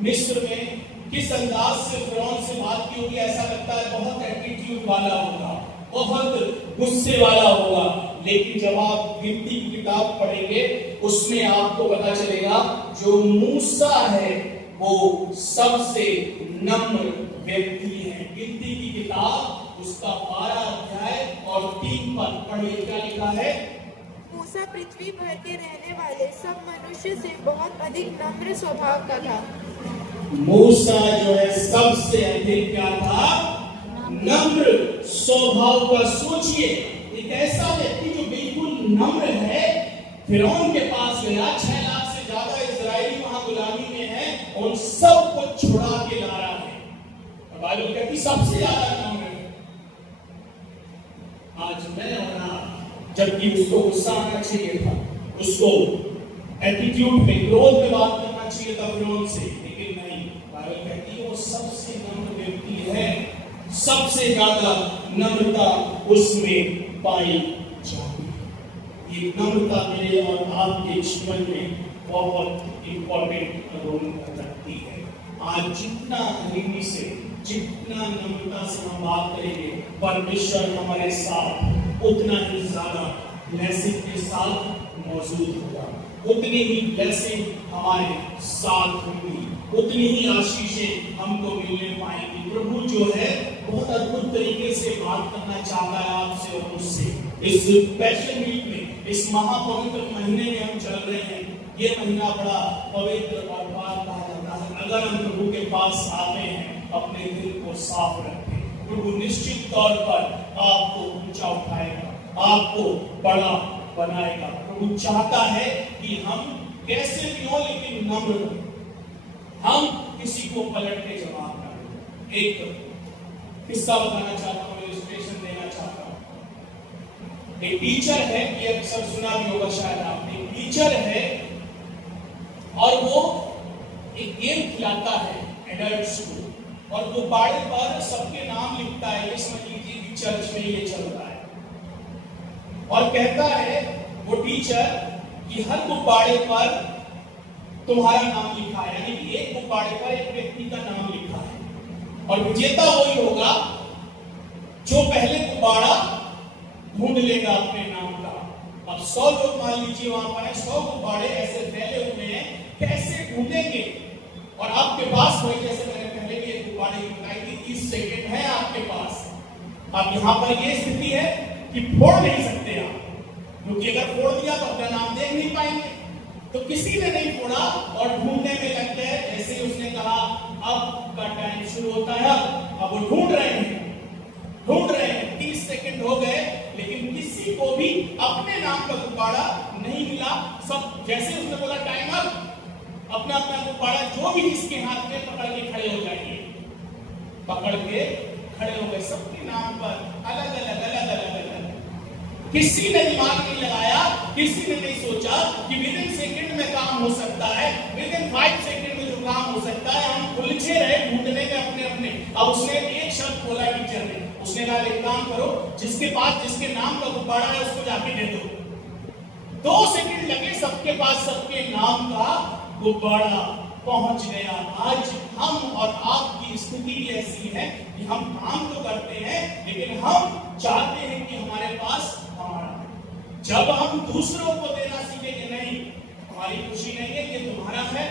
मिस्र में, किस अंदाज से फिरौन से बात की होगी। ऐसा लगता है बहुत एटीट्यूड वाला होगा, बहुत गुस्से वाला होगा। लेकिन जब आप गिनती की किताब पढ़ेंगे उसमें आपको पता चलेगा जो मूसा है वो सबसे नम्र व्यक्ति है। गिनती की किताब उसका 12 अध्याय और 3 पद पढ़िए, क्या लिखा है? मूसा पृथ्वी भर के रहने वाले सब मनुष्य से बहुत अधिक नम्र स्वभाव का था। मूसा जो है सबसे अधिक क्या था? नम्र स्वभाव का। सोचिए, एक ऐसा व्यक्ति जो बिल्कुल नम्र है, फिरौन के पास गया, 6 लाख से ज्यादा इजरायली वहां गुलामी में है, उन सब को छुड़ा के ला रहा है। बाइबल कहती सबसे ज्यादा नम्र है। आज मैं और आप, जबकि उसको गुस्सा आना चाहिए था, उसको एटीट्यूड में, क्रोध में बात करना चाहिए था फिरौन से, लेकिन नहीं। बाइबल कहती है वो सबसे नम्र व्यक्ति है, सबसे ज्यादा नम्रता उसमें पाई जाती है। ये नम्रता मेरे और आपके जीवन में बहुत इंपॉर्टेंट रोल रखती है। आज जितना हलीमी से, जितना नम्रता से हम बात करेंगे, परमेश्वर हमारे साथ उतना ही ज्यादा ब्लेसिंग के साथ मौजूद होगा, उतनी ही ब्लेसिंग हमारे साथ होगी, उतनी ही आशीषें हमको मिलने पाएंगी। प्रभु जो है बहुत अद्भुत तरीके से बात करना चाहता है आपसे और मुझसे। इस पैशन वीक में, इस महापवित्र महीने में हम चल रहे हैं। ये महीना बड़ा पवित्र और पाक कहा जाता है। अगर हम प्रभु के पास आते हैं, अपने दिल को साफ रखें, प्रभु निश्चित तौर पर आपको ऊंचा उठाएगा, आपको बड़ा बनाएगा। प्रभु चाहता है कि हम कैसे भी हो लेकिन नम्र हो, हम किसी को पलट के जवाब ना दें। एक किस्सा बताना चाहता हूँ, इलस्ट्रेशन देना चाहता हूँ। एक टीचर है, ये अक्सर सुना भी होगा शायद आपने। एक टीचर है और वो एक गेम खिलाता है एडल्ट्स को, और गुब्बारे पर सबके नाम लिखता है। ये समझ लीजिए कि चर्च में ये चल रहा है, और कहता है वो टीचर कि हर गुब्बारे पर तुम्हारा नाम लिखा है, यानी कि एक गुब्बारे पर एक व्यक्ति का नाम लिखा है, और विजेता वही होगा जो पहले गुब्बारा ढूंढ लेगा अपने नाम का। अब 100 लोग मान लीजिए वहां पर 100 गुब्बारे ऐसे फैले हुए हैं, कैसे ढूंढेंगे? और आपके पास वही, जैसे मैंने पहले भी एक गुब्बारे की बताई थी, 30 सेकेंड है आपके पास। अब यहाँ पर ये स्थिति है कि फोड़ नहीं सकते आप, क्योंकि अगर फोड़ दिया तो अपना नाम देख नहीं पाएंगे। तो किसी ने नहीं फोड़ा और ढूंढने में लग गए। जैसे ही उसने कहा अब का टाइम शुरू होता है, अब वो ढूंढ रहे हैं 30 सेकंड हो गए, लेकिन किसी को भी अपने नाम का गुब्बारा नहीं मिला। सब जैसे उसने बोला टाइम अप, अपना अपना गुब्बारा जो भी जिसके हाथ में पकड़ के खड़े हो जाएंगे, पकड़ के खड़े हो गए, सबके नाम पर अलग अलग अलग अलग अलग। किसी ने दिमाग नहीं लगाया, किसी ने नहीं सोचा कि विदिन सेकंड में काम हो सकता है, विदिन 5 सेकंड में जो काम हो सकता है। हम उलझे रहे ढूंढने में अपने अपने। अब उसने एक शब्द बोला टीचर ने, उसने कहा एक काम करो, जिसके पास जिसके नाम का गुब्बारा है उसको जाके दे दो। 2 सेकंड लगे, सबके पास सबके नाम का गुब्बारा पहुंच गया। आज हम और आपकी स्थिति भी ऐसी है कि हम काम तो करते हैं लेकिन हम चाहते हैं कि हमारे पास हमारा। जब हम दूसरों को देना सीखेंगे, नहीं हमारी खुशी नहीं है, ये तुम्हारा है,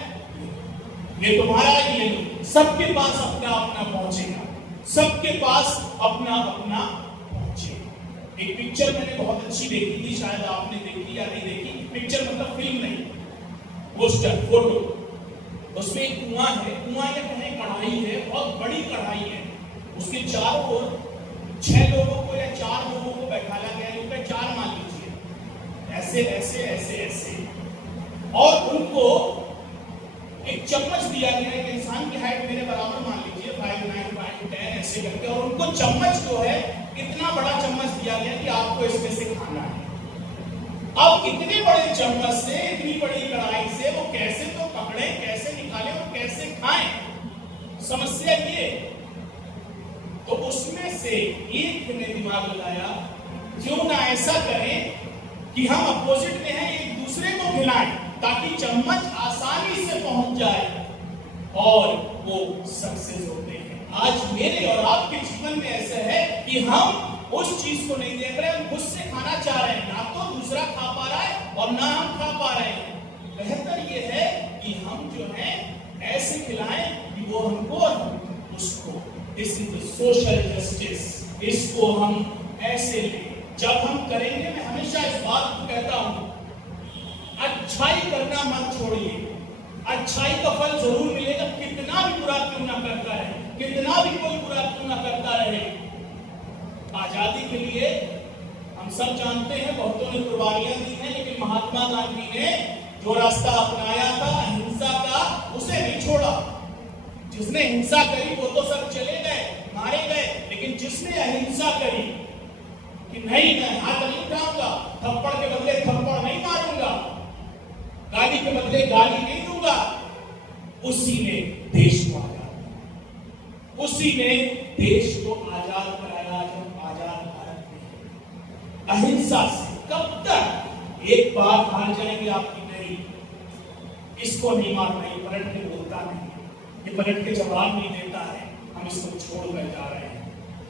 ये तुम्हारा, ये लो, सबके पास अपना अपना पहुंचेगा, सबके पास अपना अपना पहुंचेगा। एक पिक्चर मैंने बहुत अच्छी देखी थी, शायद आपने देखी या नहीं देखी। पिक्चर मतलब फिल्म नहीं, पोस्टर, फोटो। उसमें एक कुआं है, कुआं या कहें कढ़ाई है, बहुत बड़ी कढ़ाई है। उसके चारों ओर 6 लोगों को या 4 लोगों को बैठाया गया है, उनका 4 मान लीजिए, ऐसे ऐसे ऐसे ऐसे, और उनको एक चम्मच दिया गया है। इंसान की हाइट मेरे बराबर मान लीजिए, 5, 9, 5, 10 ऐसे करके, और उनको चम्मच जो है इतना बड़ा चम्मच दिया गया कि आपको इसमें से खाना है। अब इतने बड़े चम्मच से, इतनी बड़ी कढ़ाई से वो कैसे तो पकड़े, कैसे निकाले और कैसे खाएं, समस्या ये। तो उसमें से एक ने दिमाग लगाया, क्यों ना ऐसा करें कि हम अपोजिट में हैं, एक दूसरे को खिलाएं ताकि चम्मच आसानी से पहुंच जाए, और वो सक्सेस होते हैं। आज मेरे और आपके जीवन में ऐसा है कि हम उस चीज को नहीं देख रहे, हम खुद से खाना चाह रहे हैं, ना तो दूसरा खा पा रहा है और ना हम खा पा रहे हैं। बेहतर ये है कि हम जो है ऐसे खिलाएं कि वो हमको और हम उसको। This is the social justice, इसको हम ऐसे लें। जब हम करेंगे, मैं हमेशा इस बात को कहता हूं, अच्छाई करना मत छोड़िए, अच्छाई का फल जरूर मिलेगा, कितना भी बुरा क्यों ना करता रहे, कितना भी कोई बुरा क्यों ना करता रहे। आजादी के लिए हम सब जानते हैं बहुतों ने कुर्बानियां दी हैं, लेकिन महात्मा गांधी ने जो रास्ता अपनाया था अहिंसा का, उसे नहीं छोड़ा। जिसने हिंसा करी वो तो सब चले गए, मारे गए, लेकिन जिसने अहिंसा करी कि नहीं मैं हाथ नहीं उठाऊंगा, थप्पड़ के बदले थप्पड़ नहीं मारूंगा, गाली के बदले गाली नहीं दूंगा, उसी ने देश को आजाद, उसी ने देश को आजाद कराया। आज हम आजाद भारत में अहिंसा से कब तक एक बार हार जाएंगे आपकी, नहीं इसको नहीं मारना, ये पलट के बोलता नहीं, ये पलट के जवाब नहीं देता है, हम इसको छोड़कर जा रहे हैं।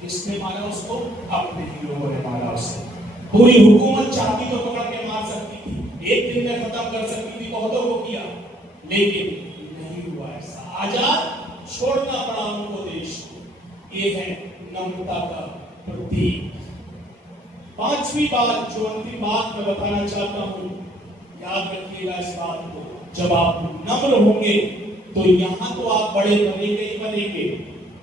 किसने मारा उसको? अपने ही लोगों ने मारा उसको। पूरी हुकूमत चाहती तो पकड़ के मार सकती थी, एक दिन में खत्म कर सकती थी, बहुतों को किया, लेकिन नहीं हुआ ऐसा। आजाद छोड़ना पड़ा उनको देश को। ये है नम्रता का प्रतीक। 5वीं बात, जो अंतिम बात मैं बताना चाहता हूं, याद रखिएगा इस बात को, जब आप नम्र होंगे तो यहां तो आप बड़े बनेंगे ही बनेंगे,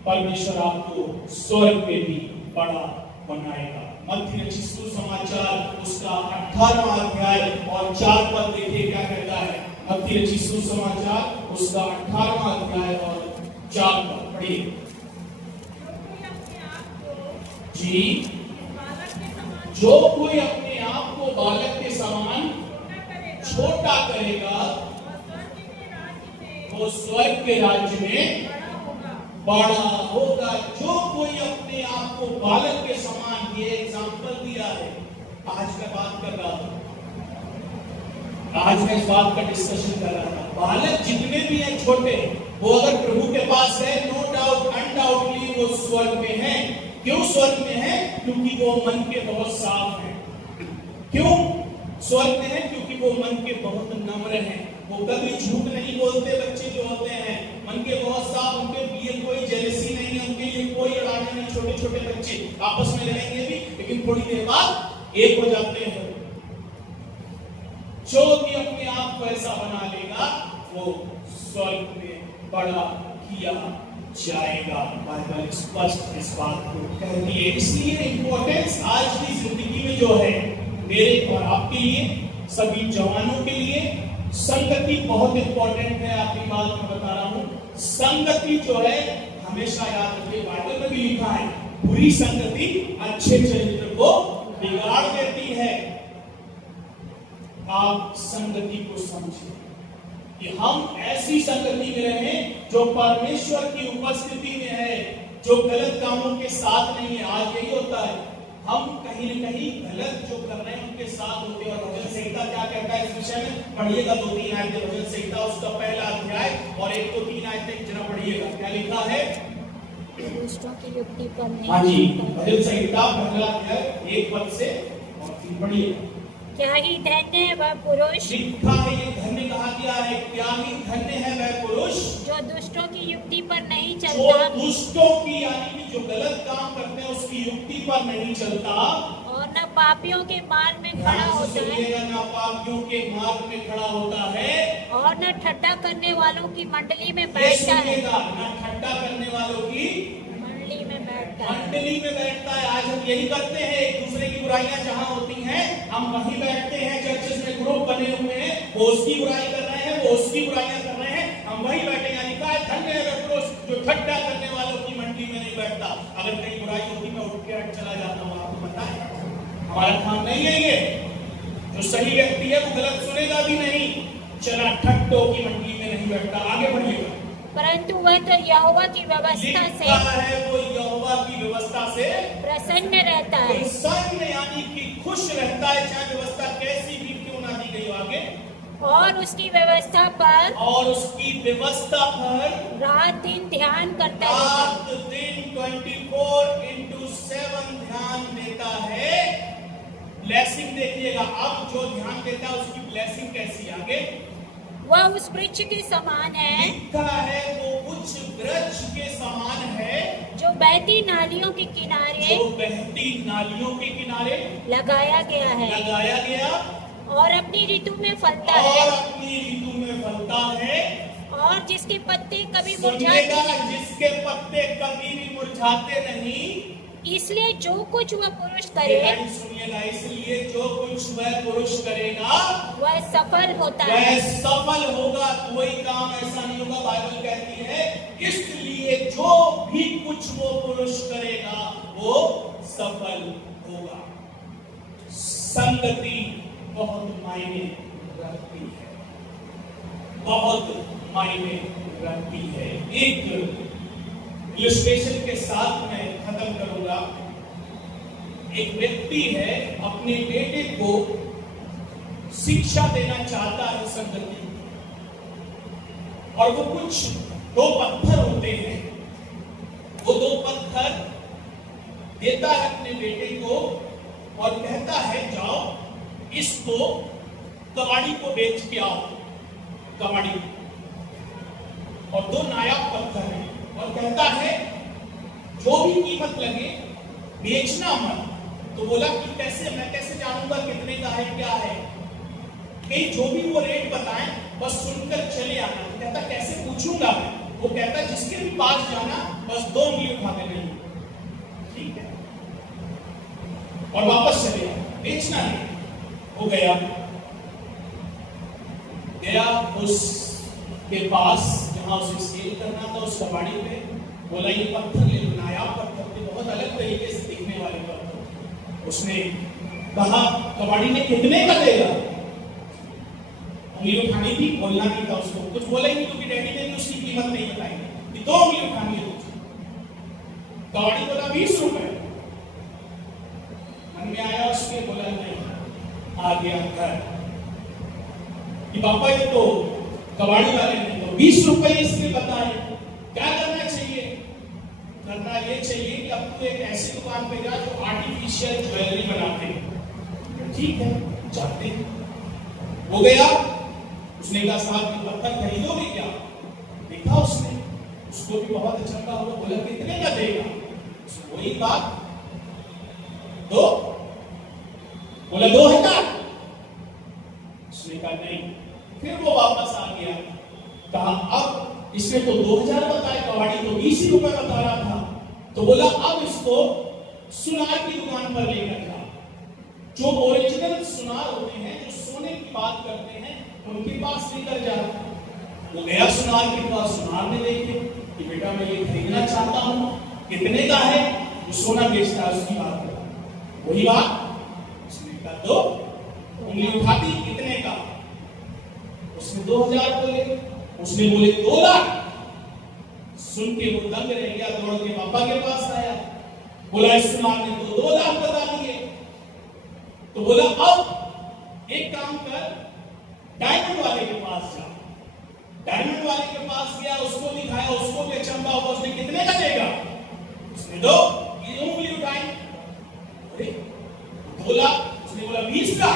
परमेश्वर आपको स्वर्ग में भी बड़ा बनाएगा। मत्ती रचित सुसमाचार उसका 18वां अध्याय और 4 पद देखिए क्या कहता है। मत्ती रचित सुसमाचार उसका 18वां अध्याय और 4 पद पढ़िए जी। जो कोई अपने आप को बालक के समान छोटा करेगा वो स्वर्ग के राज्य में बड़ा होगा। जो कोई अपने आप को बालक के समान, ये एग्जाम्पल दिया है। आज मैं बात कर रहा था, आज मैं इस बात का डिस्कशन कर रहा था। बालक जितने भी हैं छोटे, वो अगर प्रभु के पास है, नो डाउट अनडाउटली वो स्वर्ग में है। क्यों स्वर्ग में है? क्योंकि वो मन के बहुत साफ हैं। क्यों स्वर्ग में है? क्योंकि वो मन के बहुत नम्र हैं। वो कभी झूठ नहीं बोलते। बच्चे जो होते हैं मन के बहुत साफ, उनके लिए कोई जेलसी नहीं है, उनके लिए कोई अड़ाना नहीं। छोटे छोटे बच्चे आपस में लड़ेंगे भी, लेकिन थोड़ी देर बाद एक हो जाते हैं। जो भी अपने आप को ऐसा बना लेगा वो स्वर्ग में बड़ा किया जाएगा। बाइबल स्पष्ट इस बात को कहती है। इसलिए इंपॉर्टेंस आज की जिंदगी में जो है, मेरे और आपके लिए, सभी जवानों के लिए, संगति बहुत इंपॉर्टेंट है। आपकी बात मैं बता रहा हूं, संगति जो है हमेशा याद रखिए, बाइबल में भी लिखा है, बुरी संगति अच्छे चरित्र को बिगाड़ देती है। आप संगति को समझें कि हम ऐसी संगति में रहें जो परमेश्वर की उपस्थिति में है, जो गलत कामों के साथ नहीं है। आज यही होता है, हम कहीं न कहीं गलत जो कर रहे हैं उनके साथ होते हैं। और भजन संहिता क्या कहता है इस विषय में? पढ़िएगा 2-3 आयतें भजन संहिता उसका पहला अध्याय और 1-3 आयतें जरा पढ़िएगा, क्या लिखा है? दूसरों की युक्ति पर नहीं। हाँ जी, भजन संहिता पहला अध्याय 1 पद से और 3 पढ़िए। क्या ही धन्य है वह पुरुष, लिखा है, ये धन्य कहा गया है, क्या ही धन्य है वह पुरुष जो दुष्टों की युक्ति पर नहीं जो चलता दुष्टों की यानी कि जो गलत काम करते हैं उसकी युक्ति पर नहीं चलता और न पापियों के मार्ग में खड़ा ध्यान से होता है सुनिएगा, ना पापियों के मार्ग में खड़ा होता है, और न ठट्ठा करने वालों की मंडली में ये बैठता है। सुनिएगा, ना ठट्टा करने वालों की मंडली में बैठता है। मंडली में बैठता है। आज हम यही करते हैं, एक दूसरे की बुराइयां जहां होती हैं हम वहीं बैठते हैं। चर्चेस में ग्रुप बने हुए हैं, वो उसकी बुराई कर रहे हैं, वो उसकी बुराइयां कर रहे हैं, हम वहीं बैठे। यानी कहा धन्य है वह पुरुष जो ठट्टा करने वालों की मंडली में नहीं बैठता। अगर कहीं बुराई होती मैं उठ के चला जाता हूँ, आपको पता है हमारा काम नहीं है ये। जो सही व्यक्ति है वो गलत सुनेगा भी नहीं, चला ठट्टों की मंडली में नहीं बैठता। आगे बढ़िएगा। परंतु वह तो यहोवा की व्यवस्था से लिखा है वो यहोवा की व्यवस्था से प्रसन्न रहता है प्रसन्न यानी कि खुश रहता है, चाहे व्यवस्था कैसी भी क्यों ना दी गई हो। आगे और उसकी व्यवस्था पर और उसकी व्यवस्था पर रात दिन ध्यान करता रहता है। रात दिन 24/7 ध्यान देता है। ब्लेसिंग देखिएगा, अब जो ध्यान देता है उसकी ब्लेसिंग कैसी? आगे वह उस वृक्ष के समान है लिखा है वो उच्च वृक्ष के समान है जो बहती नालियों के किनारे जो बहती नालियों के किनारे लगाया गया है लगाया गया और अपनी ऋतु में फलता और है अपनी ऋतु में फलता है। और जिसके पत्ते कभी सुनिएगा, मुरझाते नहीं। जिसके पत्ते कभी भी मुरझाते नहीं। इसलिए जो कुछ वह पुरुष करे सुनिएगा, इसलिए जो कुछ वह पुरुष करेगा वह सफल होता वह है। सफल होगा। कोई काम ऐसा नहीं होगा, बाइबल कहती है इसलिए जो भी कुछ वो पुरुष करेगा वो सफल होगा। संगति बहुत मायने रखती है, बहुत मायने रखती है। एक इलस्ट्रेशन के साथ मैं खत्म करूंगा। एक व्यक्ति है, अपने बेटे को शिक्षा देना चाहता है संगति, और वो कुछ 2 पत्थर होते हैं, वो 2 पत्थर देता है अपने बेटे को और कहता है जाओ इसको कबाड़ी को बेच के आओ। कबाड़ी और 2 नायाब पत्थर है और कहता है जो भी कीमत लगे बेचना मत। तो बोला कि कैसे, मैं कैसे जानूंगा कितने का है क्या है? कि जो भी वो रेट बताएं बस सुनकर चले आना। तो कहता कैसे पूछूंगा मैं? वो कहता जिसके भी पास जाना बस 2 उंगली उठा देना। ठीक है, और वापस चले आए, बेचना नहीं। वो गया उसके पास जहां उसे सेल करना था, उस कबाड़ी पे। बोला ये पत्थर ले लो, नायाब पत्थर थे, बहुत अलग तरीके से दिखने वाले पत्थर। उसने कहा कबाड़ी ने कितने का देगा? उंगली उठानी थी, बोलना नहीं था उसको, कुछ बोला ही नहीं क्योंकि डैडी ने भी उसकी कीमत नहीं बताई कि 2 उंगली उठानी है तुझे। कबाड़ी बोला 20 रुपए। मन में आया उसके, बोला नहीं। आ गया घर कि पापा ये तो कबाड़ी वाले ने तो 20 रुपए इसलिए बताए, क्या करना चाहिए? करना ये चाहिए कि अब तू एक ऐसी दुकान पे जा जो आर्टिफिशियल ज्वेलरी बनाते हैं। ठीक है, जाते हैं। वो गया, उसने कहा साहब ये पत्थर खरीदोगे क्या? देखा उसने, उसको भी बहुत अच्छा लगा। वो बोला कितने का देगा? वही बात 2। बोला 2000। उसने कहा नहीं। फिर वो वापस आ गया, कहा अब इसने तो 2000 बताया, कबाड़ी तो 20 ही रुपए बता रहा था। तो बोला अब इसको सुनार की दुकान पर लेकर जा। जो ओरिजिनल सुनार होते हैं, जो सोने की बात करते हैं, उनके पास लेकर जा। वो गया सुनार के पास, सुनार ने देखे कि बेटा मैं ये खरीदना चाहता हूँ, कितने का है? वो सोना बेचता है उसकी बात कर। वही बात उसने कहा 2 उंगली उठाती, कितने का? उसने 2000 बोले, उसने बोले 2 लाख। सुन के वो दंग रह गया, दौड़ के पापा के पास आया, बोला इस कुमार ने तो 2 लाख बता दिए। तो बोला अब एक काम कर, डायमंड वाले के पास जा। डायमंड वाले के पास गया, उसको दिखाया, उसको भी अचंभा हुआ, उसने कितने का देगा? उसने 2, ये उंगली उठाई, अरे 2 लाख। उसने बोला 20 का।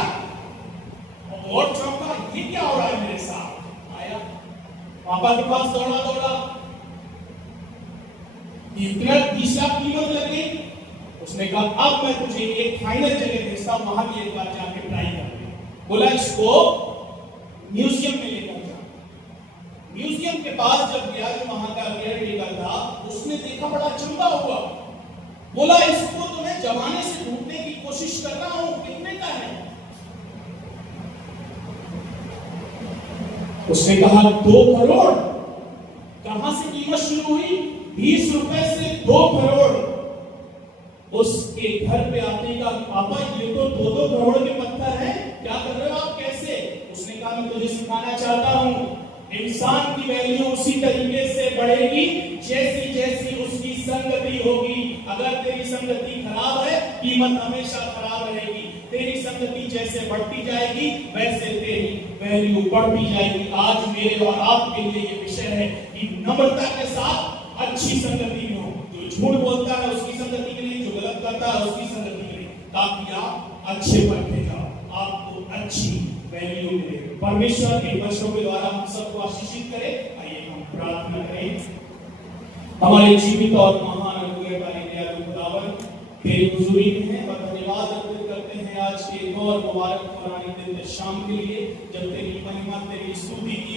और चौंका, ये क्या हो रहा है मेरे साथ? आया पापा के पास, दौड़ा दौड़ा, इतना 20 लाख कीमत लग गई। उसने कहा अब मैं तुझे एक फाइनल जगह भेजता हूं, वहां भी एक बार जाके ट्राई कर। बोला इसको म्यूजियम में लेकर जा। म्यूजियम के पास जब गया, जो वहां का केयरटेकर था, उसने देखा, बड़ा अचंभा हुआ। बोला इसको तो मैं जमाने से ढूंढने की कोशिश कर रहा हूं, कितने का है? उसने कहा 2 करोड़। कहां से कीमत शुरू हुई? 20 रुपए से 2 करोड़। उसके घर पे आते का, पापा ये तो 2-2 करोड़ के पत्थर हैं, क्या कर रहे हो आप, कैसे? उसने कहा मैं तुझे सिखाना चाहता हूं, इंसान की वैल्यू उसी तरीके से बढ़ेगी जैसी जैसी उसकी संगति होगी। अगर तेरी संगति खराब है, कीमत हमेशा खराब रहेगी। तेरी संगति जैसे बढ़ती जाएगी, वैसे तेरी वैल्यू बढ़ती जाएगी। आज मेरे और आपके लिए ये विषय है कि नम्रता के साथ अच्छी संगति में हो। जो झूठ बोलता है उसकी संगति के लिए, जो गलत करता है उसकी संगति के लिए, ताकि आप अच्छे बनते जाओ, आपको अच्छी वैल्यू मिले। परमेश्वर के वचनों के द्वारा हम सबको आशीषित करे। आइए हम प्रार्थना करें। हमारे जीवित और महान अनुग्रहकारी दयालु खुदावन, तेरी हुजूरी में है और धन्यवाद अर्पित करते हैं आज के और मुबारक और आनंदित शाम के लिए, जब तेरी महिमा, तेरी स्तुति की